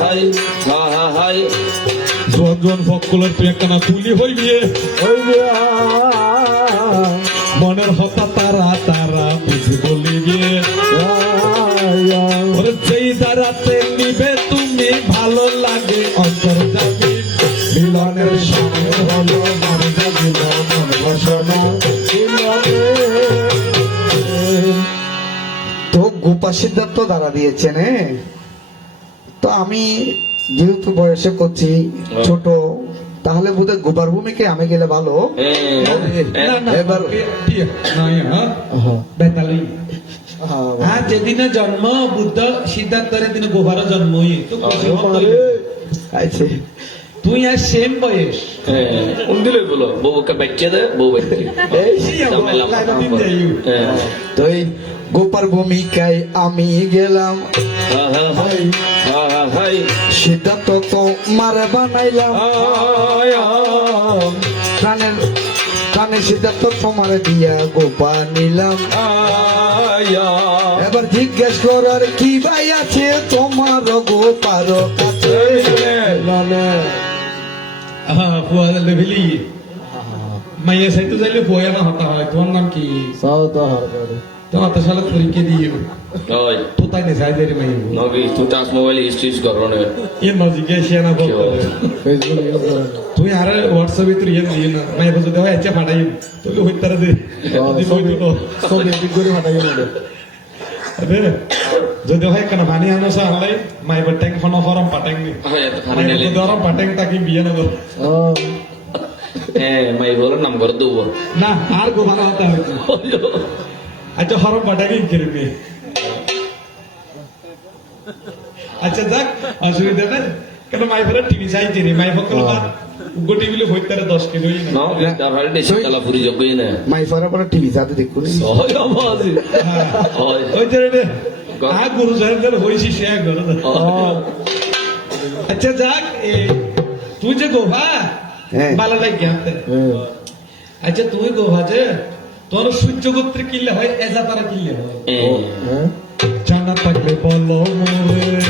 হাই হাই জোয়ান জোয়ান ভক্কলের তুই একটা না তুলি হইবে মনের হতা তারা তারা বুঝি বলিবে ওরে যেই দাঁড়াতে নিবে তুমি ভালো লাগে অন্তর যাবি মিলনের সময় হলো মন জাগিল মন বসনা তো গোপা সিদ্ধার্থ দ্বারা দিয়েছেন তো আমি যেহেতু বয়সে করছি ছোট তাহলে বোধহয় গোপার ভূমিকে আমি গেলে ভালো এবার বেতালি হ্যাঁ যেদিনে জন্ম বুদ্ধ সিদ্ধার্থের দিন গোভার জন্ম আচ্ছা তুই আর সেম বয়স উন্দিলে বলো বউকে বাচ্চা দে বউ তো এই গোপার ভূমিকায় আমি গেলাম সিদ্ধার্থ তো মারে বানাইলাম প্রাণের সিদ্ধার্থ তোমারে দিয়া গোপা নিলাম এবার জিজ্ঞেস করার কি ভাই আছে তোমার গোপার কাছে লেভেলি মাইয়া সাইতে যাইলে বয়া না হতা হয় তোমার নাম কি তোমার তো সালে পরীক্ষা দিয়ে তো তাই না সাইজে রে মাইয়া নবী তুই টাচ মোবাইল স্টিচ করো না ইয়ে নজিকে শিয়া না বলতে তুই আরে হোয়াটসঅ্যাপে তুই ইয়ে দিয়ে না মাইয়া যদি হয় আচ্ছা পাঠাই তুই হইতারা দে যদি হয় কেন পানি আনো সাহালাই মাইবার ট্যাঙ্ক ফোন হরম পাটেং নি হরম পাটেং তাকে বিয়ে না কর মাই বলে নাম করে দেবো না আর গো বানা হতে হবে আচ্ছা হরম পাটাকে করবি আচ্ছা যাক অসুবিধা নেই কেন মাইফেরা টিভি চাইছে রে মাইফ কল বা গোটি গুলো হইতারে 10 কিলো No, তার হাড়ে দেশে কালা পুরি যোগ্য না মাই ফারা পরে টিভি সাথে দেখুন হয় আমাজি হয় ওই যে রে আ গুরু সাহেবদের হইছি সে ঘরে আচ্ছা যাক তুই যে গোভা হ্যাঁ। ভালো লাগে আচ্ছা তুই গোভা যে তোর সূর্য গোত্রে কিনলে হয় এজা তারা কিনলে হয় জানা থাকলে বলো মোরে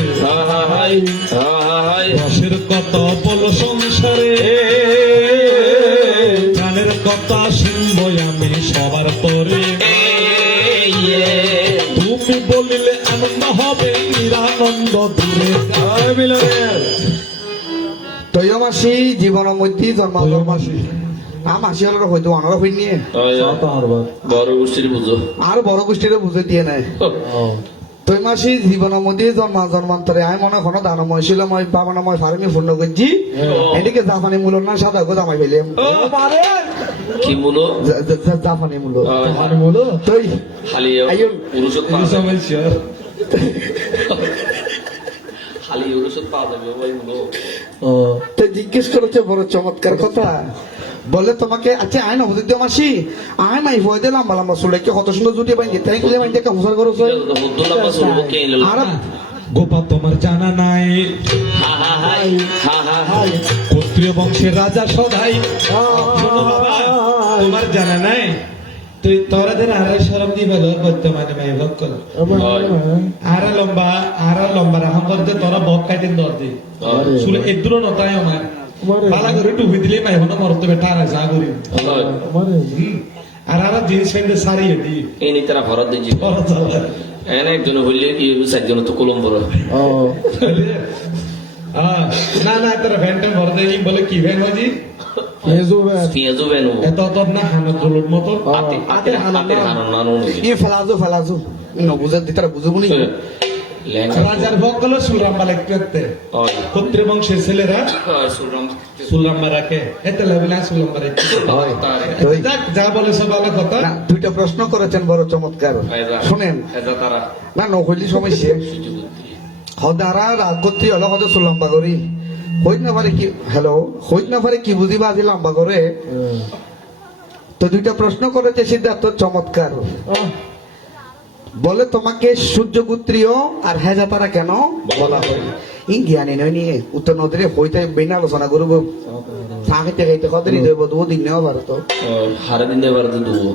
হাই হাই রসের কথা বলো সংসারে প্রাণের কথা শুনবো আমি সবার পরে তুমি বলিলে আনন্দ হবে নিরানন্দ দূরে তৈয় মাসি জীবনের মধ্যে জন্মাসি মাসি হলো হয়তো অনারা হই নিয়ে বড় গোষ্ঠীর বুঝো আর বড় গোষ্ঠীরে বুঝে দিয়ে নাই তৈ মাসি জীবনের মধ্যে জন্মান্তরে আমি মনে কোনো দানময় ছিল মই পাবনাময় ফার্মি পূর্ণ করছি এদিকে জাপানি মূল না সাদা গো জামাই ফেলে কি বলো জাপানি মূল বলো তৈ খালি আইন পুরুষত এই সমস্যা খালি পুরুষত পাওয়া যাবে ওই বলো তো জিজ্ঞেস করেছে বড় চমৎকার কথা বলে তোমাকে আচ্ছা আয় না বুঝে দিও মাসি আয় মাই ভয় দিলাম লম্বা চুলে কি কত সুন্দর জুটি বাইন্ধি তাই কিলে বাইন্ধি কামসার করো বুদ্ধ লাম্বা শুনবো কে এলো আর গোপা তোমার জানা নাই হা হা হাই হা হা হাই ক্ষত্রিয় বংশের রাজা সদাই শোনো বাবা তোমার জানা নাই তুই তোরাদের আরে শরম দি বলো বর্তমানে মাই ভক্কল আরে লম্বা রাহাম করতে তোরা বক কাটিন দর দি শুনে এদুরো নতায় আমার বালা করে ডুবি দিলে মাই হন মরতে বেটা আর যা করি আর জিনিস ফেন্দে সারিয়ে দি এই নি তারা ভরত দিজি ওরা চালা এনে একজন হইলে কি চারজন তো কলম বড় না না তোরা ভ্যানটা ভর দেই বলে কি ভ্যান হজি পেঁয়াজও বেনো এত তোর না হানত জলুর মতো হাতে হানো নানো ই ফেলাজো ন বুঝে দি তারা বুঝবো নি রাজার ভক্কল সুলরাম্বা লাগতে ক্ষত্রিয় বংশের ছেলেরা সুলরাম্বা রাখে এতে লেভেলে সুলরাম্বা রাখে যাক যা বলে সব ভালো কথা না দুইটা প্রশ্ন করেছেন বড় চমৎকার শুনেন তারা না নকলি সমস্যা হদারা রাগত্রী হলো হয়তো সুলম্বা করি হইত না পারে কি হ্যালো হইত না পারে কি বুঝিবা আজি লম্বা করে তো দুইটা প্রশ্ন করেছে সিদ্ধার্থ চমৎকার বলে তোমাকে সূর্যপুত্রীয় আর হেজাতারা কেন বলা হয় ইন জ্ঞানী নয় নিয়ে উত্তর নদীরে হইতে বিনা আলোচনা করবো থাকতে খাইতে কত হৃদয় বোধ দিন নেওয়া পারতো হারে দিন দেবার দুবো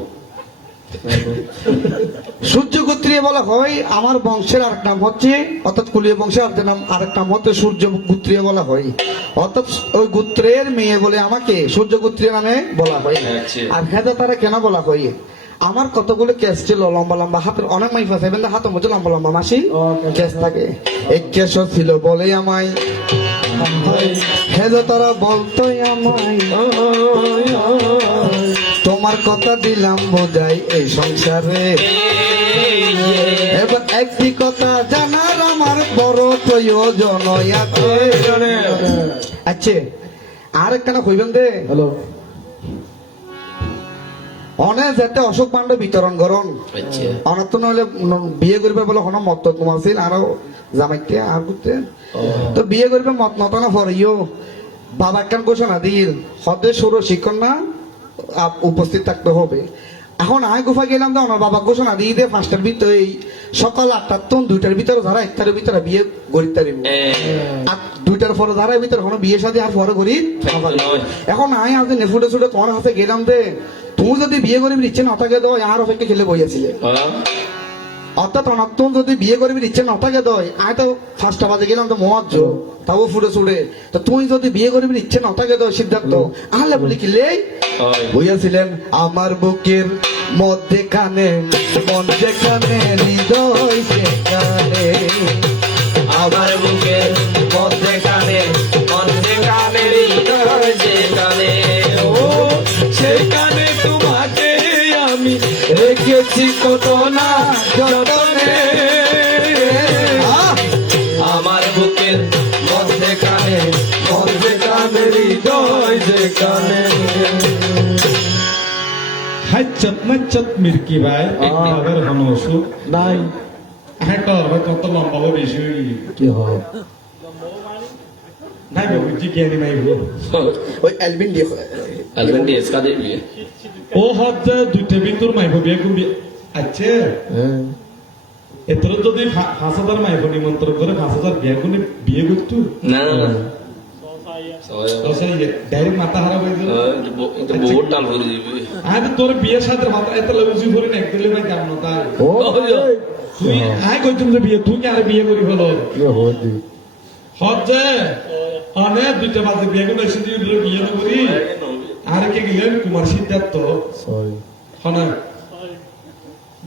সূর্যগোত্রীয় বলা হয় আমার বংশের আরেক নাম হচ্ছে অর্থাৎ কুলীয় বংশের আরেক নাম হচ্ছে সূর্যগোত্রীয় বলা হয় অর্থাৎ ওই গোত্রের মেয়ে বলে আমাকে সূর্যগোত্রীয় নামে বলা হয় আর হেদা তারা কেন বলা হয় আমার কতগুলো কেস ছিল লম্বা হাতের অনেক মাইফ আছে হাতের মধ্যে লম্বা মাসি কেস থাকে এক কেস ছিল বলে আমায় হেদা তারা বলতো আমায় তোমার কথা দিলাম বোঝাই এই সংসারে এবার একটি কথা জানার আমার বড় প্রয়োজন আছে আচ্ছা আর একখানা কইবেন দে হ্যালো অনেক যাতে অশোক পাণ্ড বিতরণ করন অনেক তো নইলে বিয়ে করবে বলে হন মত তোমার ছিল আরো জামাইতে আর করতে তো বিয়ে করবে মত নতনা ফরিও বাবা একখান ঘোষণা দিল হতে সৌর শিক্ষণ না উপস্থিত থাকতে হবে এখন আমি গুফা গেলাম তো আমার বাবা ঘোষণা দিয়ে দিয়ে 5টার ভিতরে সকাল 8টার তো 2টার ভিতরে যারা 1টার ভিতরে বিয়ে করিতে পারিব আর 2টার পরে যারা ভিতরে কোনো বিয়ে শাদী আর পরে করি এখন আমি আজ নেফুটে ছুটে তোমার হাতে গেলাম দে তুমি যদি বিয়ে করিবি ইচ্ছে না থাকে দাও আর অপেক্ষা খেলে বইয়াছিলে অর্থাৎ অনাত্তম যদি বিয়ে করবি ইচ্ছে না থাকে দয় আমি তো 5টা বাজে গেলাম তো মহাজ্জ তাও ফুটে ছুড়ে তো তুই যদি বিয়ে করবি ইচ্ছে না থাকে দয় সিদ্ধার্থ আহলে বলি কি লে বইয়াছিলেন আমার বুকের মধ্যে কানে মন যেখানে হৃদয় সেখানে আমার বুকের মধ্যে কানে মধ্যে কানে হৃদয় যেখানে ও সেখানে তোমাকে আমি রেখেছি কত না যতনে আমার বুকের মধ্যে কানে হৃদয় যেখানে হাইচত মাইচত মির্কি ভাই একবার হনসু নাই হ্যাঁ তোর ভাই কত লম্বা হবে বেশি হয়ে গিয়ে কি হয় নাই বাবু জি জ্ঞানী নাই বাবু ওই অ্যালবিন দিয়ে हस्बैंड इसका दे भी है ও হচ্ছে দুইটা বিন্দুর মাইব বিয়ে করবি আচ্ছা এতর যদি 5,000 মাইব নিমন্ত্রণ করে 5,000 বিয়ে করে বিয়ে করতু ना ডাইরেক্ট মাথা হারা হয়ে যাবে तो बहुत टाल हो रही है আরে তোর বিয়ের সাথে মাথা এত লউজি ভরে না একদিলে ভাই জান না তাই ও তুই আয় কইতুম যে বিয়ে তুই কি আর বিয়ে করি হলো হচ্ছে অনেক দুইটা বাজে বিয়ে করে এসে দিয়ে বিয়ে না করি আর কে গেলেন কুমার সিদ্ধার্থ সরি হনা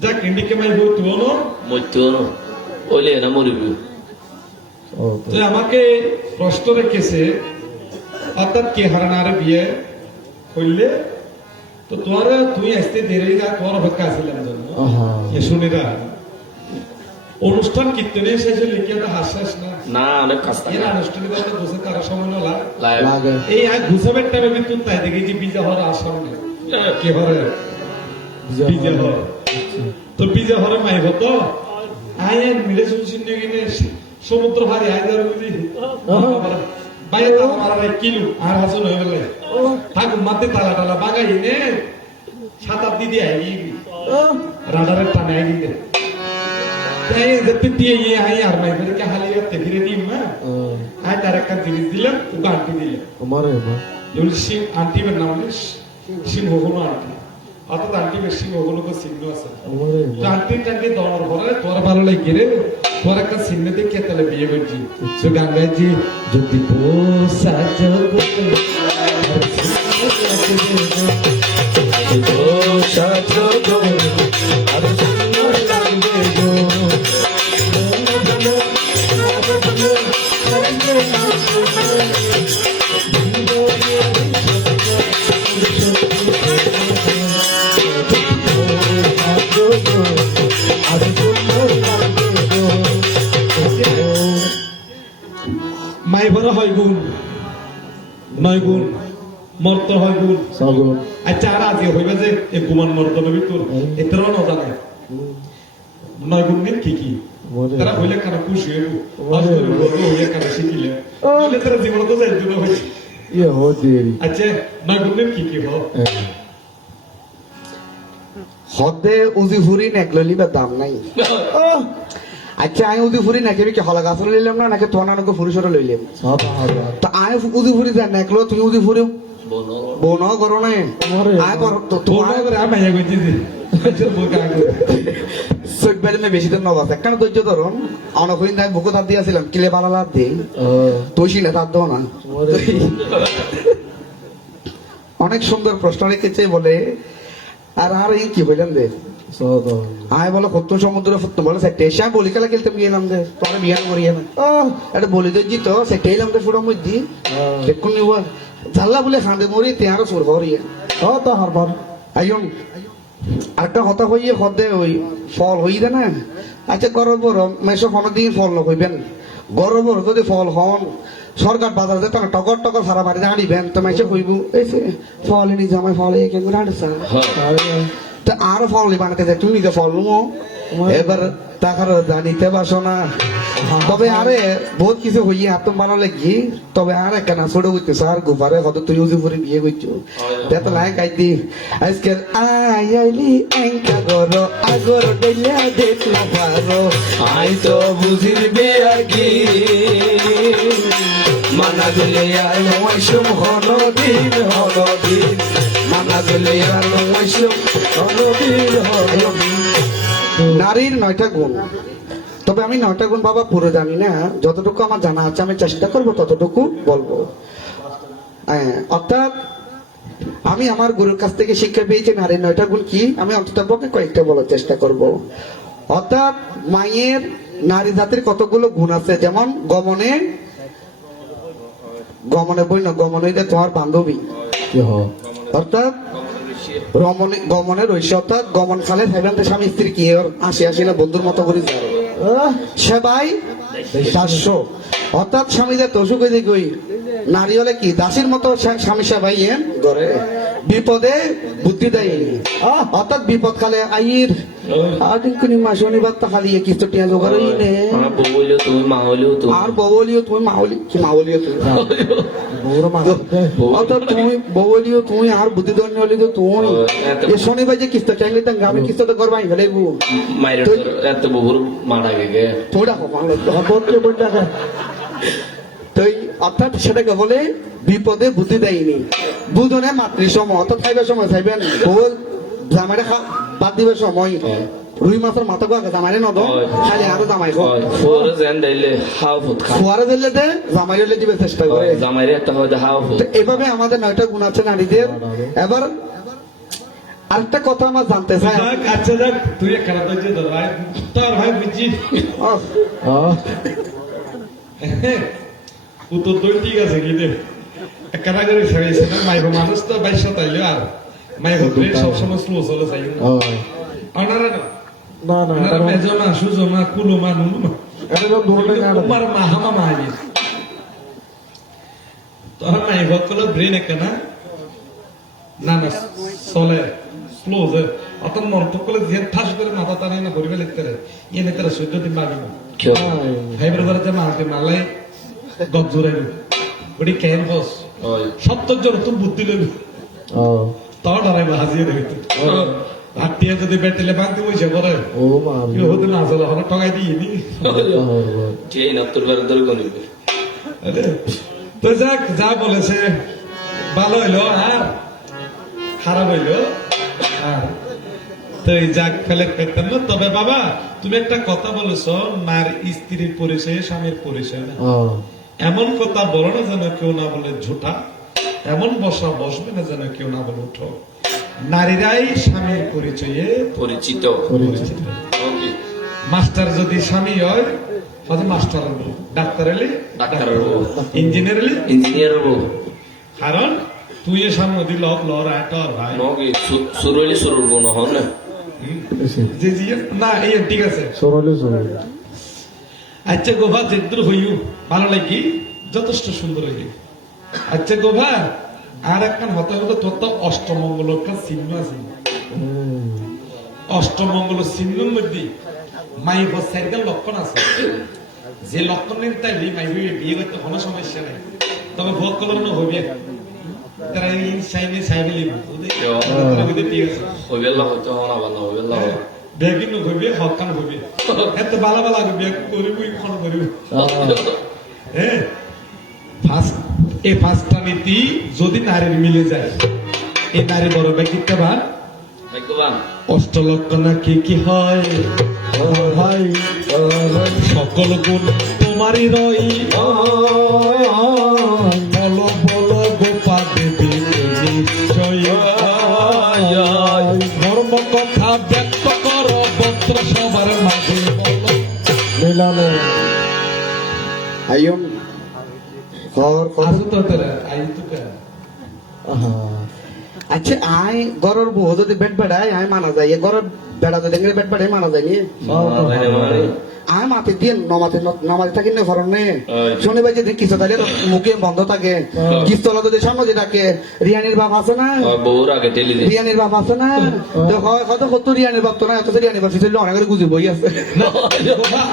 যা কিন্ডিকে মাই হো তুই না मुझे ना ओले ना मोरी भी তো আমাকে প্রশ্ন রেখেছে অর্থাৎ কে হারানার বিয়ে হইলে তো তোমার তুই আসতে দেরি যা তোমার অপেক্ষা আসিলাম জন্য এ শুনিরা অনুষ্ঠান কীর্তনে শেষে লিখে একটা হাস্যাস না ना अनेक कास्ता এর আনুষ্ঠানিকতা বসে কারো সময় না লাগে लाइव এই আজ ঘুষাবের টাইমে কিন্তু তাই দেখি যে বিজা হওয়ার আসাম নেই কে হরে বিজা হর তো বিজা হরে মাই হতো আয় মিলে শুনছি কিনে সমুদ্র ভারী আয় যার বুঝি বাইরে তালা মারা কিলু আর হাসুন হয়ে গেলে ঠাকুর মাতে তালা টালা বাগাই নে 7-8 দিদি আই রাডারের টানে আই গিয়ে তাই দেখতে দিয়ে ইয়ে আই আর মাই করে হালি রাতে ফিরে দিম না আয় তার একটা জিনিস দিলাম ওকে আন্টি দিলাম আমারে যেমন সিং আন্টি এর নাম হলো সিংহ হলো আন্টি অর্থাৎ আন্টি বেশ সিংহ হলো সিংহ আছে আমারে তো আন্টি টান্টি দেওয়ার পরে তোর ভালো লাগে রে তোর একটা সিংহ দেখে তাহলে বিয়ে করছি তো গাঙ্গাজি যদি পোষা জগতে মাই বড় হয় গুণ 9 গুণ মর্ত হয় গুণ সাগর আচ্ছা আর আজকে হইবে যে এই গুমান মর্তনের ভিতর এতটাও না জানে 9 গুণ নিন কি কি তারা হইলে কেন খুশি হইব হইলে কেন শিখিলে হইলে তারা জীবন তো যাই জন্য হয়েছে ইয়ে হো দেরি আচ্ছা 9 গুণ নিন কি কি হো হদে উজি ফুরি নেকললি বা দাম নাই আচ্ছা আমি উদি ফুরি নাকি কি হলা গাছ লইলাম না নাকি তোনা নাকি ফুরি সরে লইলাম তো আমি উদি ফুরি যা নেকলো তুমি উদি ফুরি बोनो বোন করো না আয় কর তো তোমরা করে আমি আইয়া কইছি যে আচ্ছা বই কাজ করে সব বেলে মে বেশি দিন না বাস একটা ধৈর্য ধরুন অনকইন দাই বুকো তার দিয়েছিলাম কিলে বালালা দে তুই না তার দাও না অনেক সুন্দর প্রশ্ন রেখেছে বলে আর এই কি বললাম দে আয় বলো কত সমুদ্র ফুট বলে সেটা এসে আমি বলি খেলা খেলতে গিয়েলাম দে তোরা বিয়ান করিয়ে না এটা বলি দে জি তো সেটা এলাম দে ফুটো মধ্যে দেখুন নিব জাল্লা বলে খাঁদে মরি তেয়ারও সুর হরিয়ে তো হারবার আইন আরেকটা কথা হইয়ে হদে ওই ফল হই দে না আচ্ছা গরব মেশো ফল দিয়ে ফল হইবেন গরব যদি ফল হন সরকার বাজার যেত না টকর টকর সারা বাড়ি দাঁড়িবেন তো মেশে হইব এই ফল নি জামাই ফল কেন রাঁধছা তা আর ফল বানাতে চাই তুমি যে ফল নুমো এবার টাকার জানিতে পারছো না তবে আরে বহুত কিছু হইয়ে হাত বানালে কি তবে আর কেন ছোট করতেছ আর গোপারে কত তুই উজু করে বিয়ে করছো তেত লাই গাইতি আজকে আইলি এঙ্কা গরো আগর ডেলিয়া দেখলা পারো आई तो बुझिर बेगी माना गले आलो वैशम हनो दिन माना गले आलो वैशम हनो दिन নারীর 9টা গুণ তবে আমি 9টা গুণ বাবা পুরো জানি না যতটুকু আমার জানা আছে আমি চেষ্টা করব ততটুকু বলবো অর্থাৎ আমি আমার গুরুর কাছ থেকে শিক্ষা পেয়েছি নারীর 9টা গুণ কি আমি অন্তত পক্ষে কয়েকটা বলার চেষ্টা করব অর্থাৎ মায়ের নারী জাতির কতগুলো গুণ আছে যেমন গমনে বই না গমনে তোমার বান্ধবী অর্থাৎ গমনের ঐশ্য অর্থাৎ গমন খালে থাকবেন স্বামী স্ত্রী কি আসি না বন্ধুর মতো করে সেবাই দাস্য অর্থাৎ স্বামীদের তসুকে কই নারী হলে কি দাসীর মতো স্বামী সেবাই ধরে বিপদে বুদ্ধি দেয় অর্থাৎ বিপদ কালে আইর আর কিন্তু মা শনিবার তো খালি কিছু টিয়া জোগাড় নে আমার বউ হইলেও তুমি মা হইলেও তুমি আর বউলিও তুমি মাউলিও তুমি অর্থাৎ তুমি বউলিও তুমি আর বুদ্ধি ধরনি হলি তো তুমি এই শনিবার যে কিস্তা চাইলে তো আমি কিস্তা তো করবাই ফেলাইবো মায়ের এত বহুর মারা গে তোরা হবকে বলটা তো অর্থাৎ সেটাকে বলে বিপদে বুদ্ধি দেয়নি বুধনে মাতৃ সময় অর্থাৎ খাইবার সময় খাইবেন বল জামাইরে বাদ দিবার সময় রুই মাছের মাথা গোয়া জামাইরে নদ খালি আরো জামাই ফোরে যেন দিলে হাও ফুট খা খোয়ারে দিলে দে জামাইরে লে দিবে চেষ্টা করে জামাইরে একটা হয়তো হাও ফুট তো এভাবে আমাদের 9টা গুণ আছে নারীদের এবার আরেকটা কথা আমার জানতে চাই যাক, আচ্ছা যাক, তুই এক খারাপ হয়েছে তোর ভাই, তোর ভাই বুঝছি ও তো তুই ঠিক আছে কি রে একখানা করে ছেড়েছে না মাইব মানুষ তো বাইশ তাইলে আর মাইব সবসময় স্লো চলে চাই ওনারা না না ওনারা মেজমা সুজমা কুলমা নুনুমা এটা তো ধরলে না তোমার মাহামা মাহাবি তোর মাইব কল ব্রেন একখানা না না চলে স্লো যে অত মর্ত করলে যে ঠাস করে মাথা টানে না পরিবে লিখতে রে ইয়ে নিতে রে সহ্য দিন মাগি না ভাই ব্রাদার যে মাকে মালাই গপ জোরাইল ওটি কেন হস সত্তর জন তো বুদ্ধি লইব তাও ডরাইবা হাজিয়ে দেবে আত্মীয় যদি বেটেলে বাঁধতে বসে পরে ও মা কেউ হতে না চলে হলে টকাই দিয়ে নি কে না তোর বারে ধরে গনিব তো যাক যা বলেছে ভালো হইলো আর খারাপ হইলো আর তো এই যাক ফেলে পেতাম না তবে বাবা তুমি একটা কথা বলেছো নার স্ত্রীর পরিচয় স্বামীর পরিচয় না এমন কথা বলো না যেন কেউ না বলে ঝুঠা এমন বসা বসবে না যেন কেউ না বলে উঠো নারীরাই স্বামীর পরিচয়ে পরিচিত পরিচিত ওকে মাস্টার যদি স্বামী হয় হয়তো মাস্টার হবো ডাক্তার এলে ডাক্তার হবো। ইঞ্জিনিয়ার এলে ইঞ্জিনিয়ার হবো কারণ তুই এর সামনে দিল লর আটর ভাই নগে শুরু হইলে শুরুর গুণ হন না জি জি না এই ঠিক আছে সরলে সরলে আচ্ছা গোভা যেদুর হইউ ভালো লাগি যথেষ্ট সুন্দর হইলি আচ্ছা গোভা আর একখান হতে হতে তোর তো অষ্টমঙ্গল একটা চিহ্ন আছে অষ্টমঙ্গল চিহ্নের মধ্যে মাই বসাইদের লক্ষণ আছে যে লক্ষণ নেই তাই মাই বিয়ে করতে কোনো সমস্যা নাই তবে ভোগ কলম হইবে তারা এই সাইনে সাইবে লিখব ঠিক আছে হইবেলা হয়তো হওয়া ভালো হইবেলা বেগিন হইবে হকান হইবে এত ভালো ভালো আগে বেগ করিব কোন করিব হ্যাঁ ফার্স্ট এই ফার্স্টটা নীতি যদি নারীর মিলে যায় এই নারী বড় ব্যক্তিত্ববান ভাগ্যবান অষ্টলক্ষণা কি কি হয় ভাই সকল গুণ তোমারই রই বল বল গোপা দেবী নিশ্চয় মর্ম কথা ব্যক্ত কর বস্ত্র সবার মাঝে বলো মিলানে আইয়ম ঘর আজ তো তোরা আই তো আচ্ছা আই গরর বউ যদি বেড বেড়ায় আই মানা যায় গরর বেড়া যদি বেড বেড়ায় মানা যায় নি আই মাতে দিয়ে নমাতে থাকি না ফরনে শনিবার যদি কিছু তাহলে মুখে বন্ধ থাকে কিস্তলা যদি সামনে থাকে রিয়ানির বাপ আছে না বউর আগে টেলি দে রিয়ানির বাপ আছে না তো কত কত রিয়ানির বাপ তো না এত রিয়ানির বাপ ছিল অনেক করে গুজি বই আছে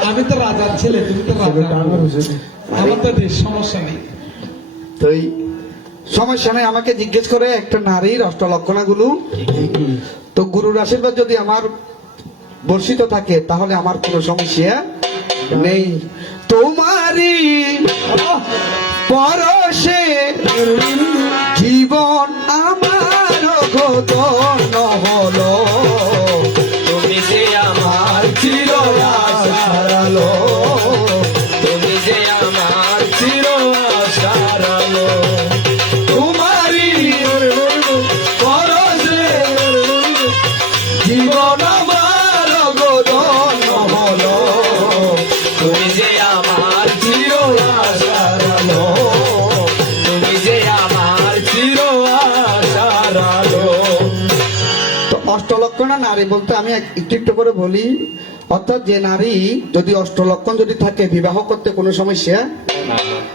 আমি তো রাজার ছেলে তুমি তো রাজা আমার তো বেশ সমস্যা নেই তো এই সমস্যা নেই আমাকে জিজ্ঞেস করে একটা নারীর অষ্টলক্ষণা গুলো তো গুরুর আশীর্বাদ যদি আমার বর্ষিত থাকে তাহলে আমার কোনো সমস্যা নেই তোমারই পরশে জীবন আমার ধন্য হলো তুমি যে আমার চির আশার আলো তুমি যে আমার চির আশার আলো তোমারই পরশে জীবন আমার ধন্য হলো তুমি যে আমার চির আশার আলো তুমি যে আমার চির আশার আলো তো অষ্টলক্ষণা নারী বলতে আমি একটু একটু করে বলি অর্থাৎ যে নারী যদি অষ্টলক্ষণ যদি থাকে বিবাহ করতে কোনো সমস্যা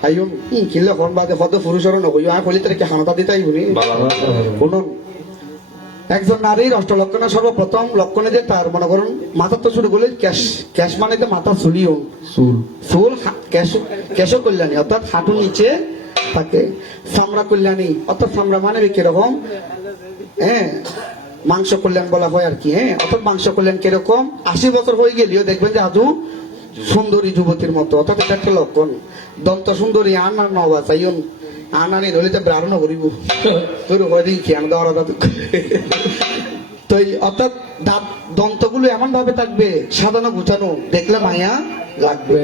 আইম কিনলে কোন বাদে হয়তো পুরুষের নবই আমি বলি তার কি হানাতা দিতাই শুনি বাবা শুনুন একজন নারীর অষ্টলক্ষণে সর্বপ্রথম লক্ষণে যে তার মনে করুন মাথা তো শুরু করলে ক্যাশ ক্যাশ মানে তো মাথা চুলিও চুল চুল কেশ কল্যাণী অর্থাৎ হাঁটুর নিচে থাকে, চামড়া কল্যাণী অর্থাৎ চামড়া মানে কিরকম, হ্যাঁ মাংস কল্যাণ বলা হয় আর কি, হ্যাঁ অর্থাৎ মাংস কল্যাণ কিরকম 80 বছর হয়ে গেলেও দেখবেন যে আজও সুন্দরী যুবতীর মতো, অর্থাৎ এটা একটা লক্ষণ। দন্ত সুন্দরী আনার নবা চাইন আনানি নইলে তো ব্রাহ্মণ করিব কদিন কি আমি দরা দাদু তো অর্থাৎ দাঁত দন্তগুলো এমন ভাবে থাকবে সাজানো গুছানো, দেখলে মায়া লাগবে।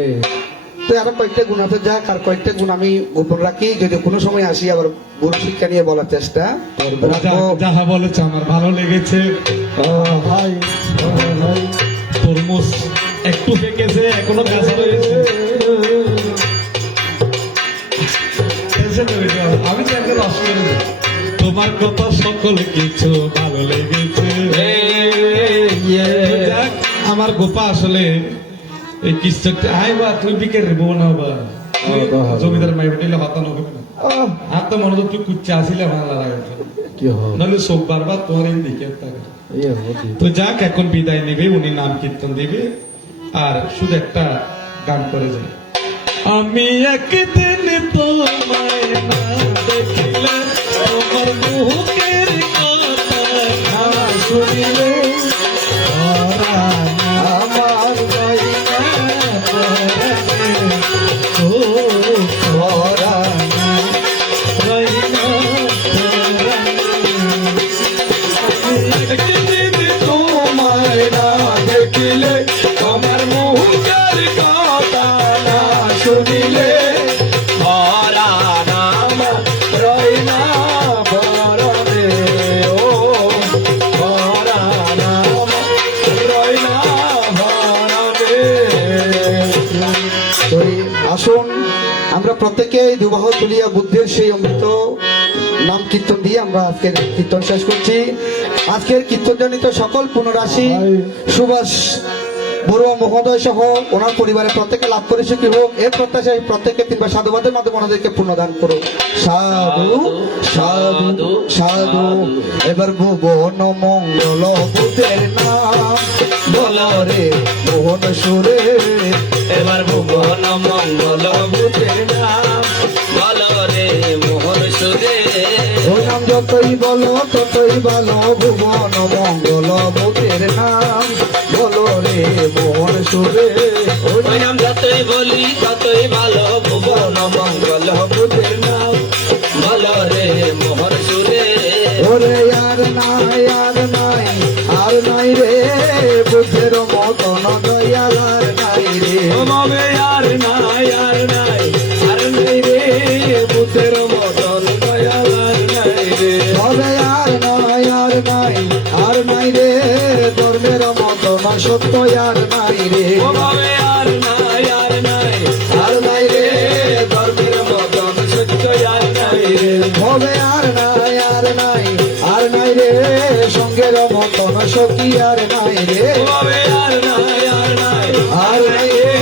তো আরো কয়েকটা গুণ আছে, যাক আর কয়েকটা গুণ আমি গোপন রাখি, যদি কোনো সময় আসি আবার গুরু শিক্ষা নিয়ে বলার চেষ্টা রাখবো। যাহা বলেছে আমার ভালো লেগেছে। ভাই ভাই তরমুজ একটু পেকেছে, এখনো কাঁচা রয়েছে। আমি তো একটা রস করে দিই। তোমার কথা সকল কিছু ভালো লেগেছে। যাক, আমার গোপা আসলে এই কিস্তি আইবা তুই বিকের বউ না বা জমিদার মাই বেটিলে হতানো হবে না। আর তো মনে তো তুই কুচ্চা আসিলে ভালো লাগে, কি হবে নাহলে চোখ বারবার তোমার এই দিকে থাকে। তো যাক, এখন বিদায় নেবে, উনি নাম কীর্তন দিবে আর শুধু একটা গান করে যায়। আমি একদিন তোমায় না দেখিলে তোমার মুখের কথা না শুনিলে আমার গয়না পরাণে, ও পরাণে, রইনা একদিন তোমায় না দেখিলে তোমার মুখের কথা না শুনিলে ভরা নাম রইনা ভরণে, ও ভরা নাম রইনা ভরণে। তো আসুন আমরা প্রত্যেকে দুবাহ তুলিয়া বুদ্ধের সেই অমৃত নাম কীর্তন দিয়ে আমরা আজকের কীর্তন শেষ করছি। আজকের কীর্তনজনিত সকল পুনরাশি সুভাষ বড়ুয়া মহোদয় সহ ওনার পরিবারের প্রত্যেকে লাভ করে সুখী হোক, এর প্রত্যাশায় প্রত্যেকে তিনবার সাধুবাদের মাধ্যমে ওনাদেরকে পুণ্যদান করুক। সাধু সাধু সাধু। এবার ভুবন মঙ্গল বুদ্ধের নাম বলো রে মোহন সুরে, এবার ভুবন মঙ্গল বুদ্ধের নাম বলো রে মোহন সুরে। ওই নাম যতই বলো ততই ভালো, ভুবন মঙ্গল বুদ্ধের নাম বলো রে মোহন সুরে। ওই নাম যতই বলি ততই ভালো, ভুবন মঙ্গল বুদ্ধের নাম বলো রে মোহন সুরে। ওরে আর নাই আর নাই আর নাই রে বুদ্ধের মতন দয়াল আর নাই রে, ও মবে আর নাই আর নাই আর নাই রে, বুদ্ধের মতন দয়াল আর নাই রে। ওরে আর নাই আর নাই আর নাই রে ধর্মের মতন সত্য আর নাই রে, ও মবে আর নাই আর নাই আর নাই রে ধর্মের মতন সত্য আর নাই রে। হবে আর নাই আর নাই আর নাই রে সঙ্গের মতন সখী আর নাই রে, ও মবে আর নাই আর নাই আর নাই রে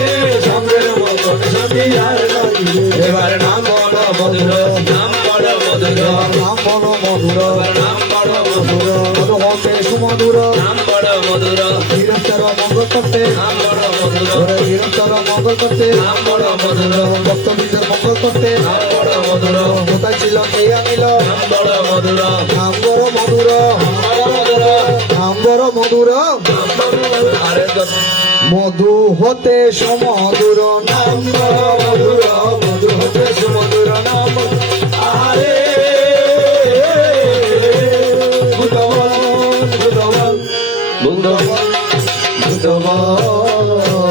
সঙ্গের মতন সখী আর নাই রে। এবার নাম বড় মধুর, নাম বড় মধুর, নাম বড় মধুর, নাম বড় মধুর, মধু হতে সুমধুর, নাম বড় মধুর, বীরস্তর মঙ্গল করতে, নাম বড় মধুর, ওরে বীরস্তর মঙ্গল করতে, নাম বড় মধুর, ভক্তবৃন্দের মঙ্গল করতে, নাম বড় মধুর, কোথায় ছিল কে আনিল, নাম বড় মধুর, নাম বড় মধুর, নাম বড় মধুর, আরে মধু হতে সমধুর, নাম বড় মধুর, মধু হতে সমধুর, নাম আরে বুদ্ধবন বুদ্ধবন বুদ্ধ বুদ্ধবন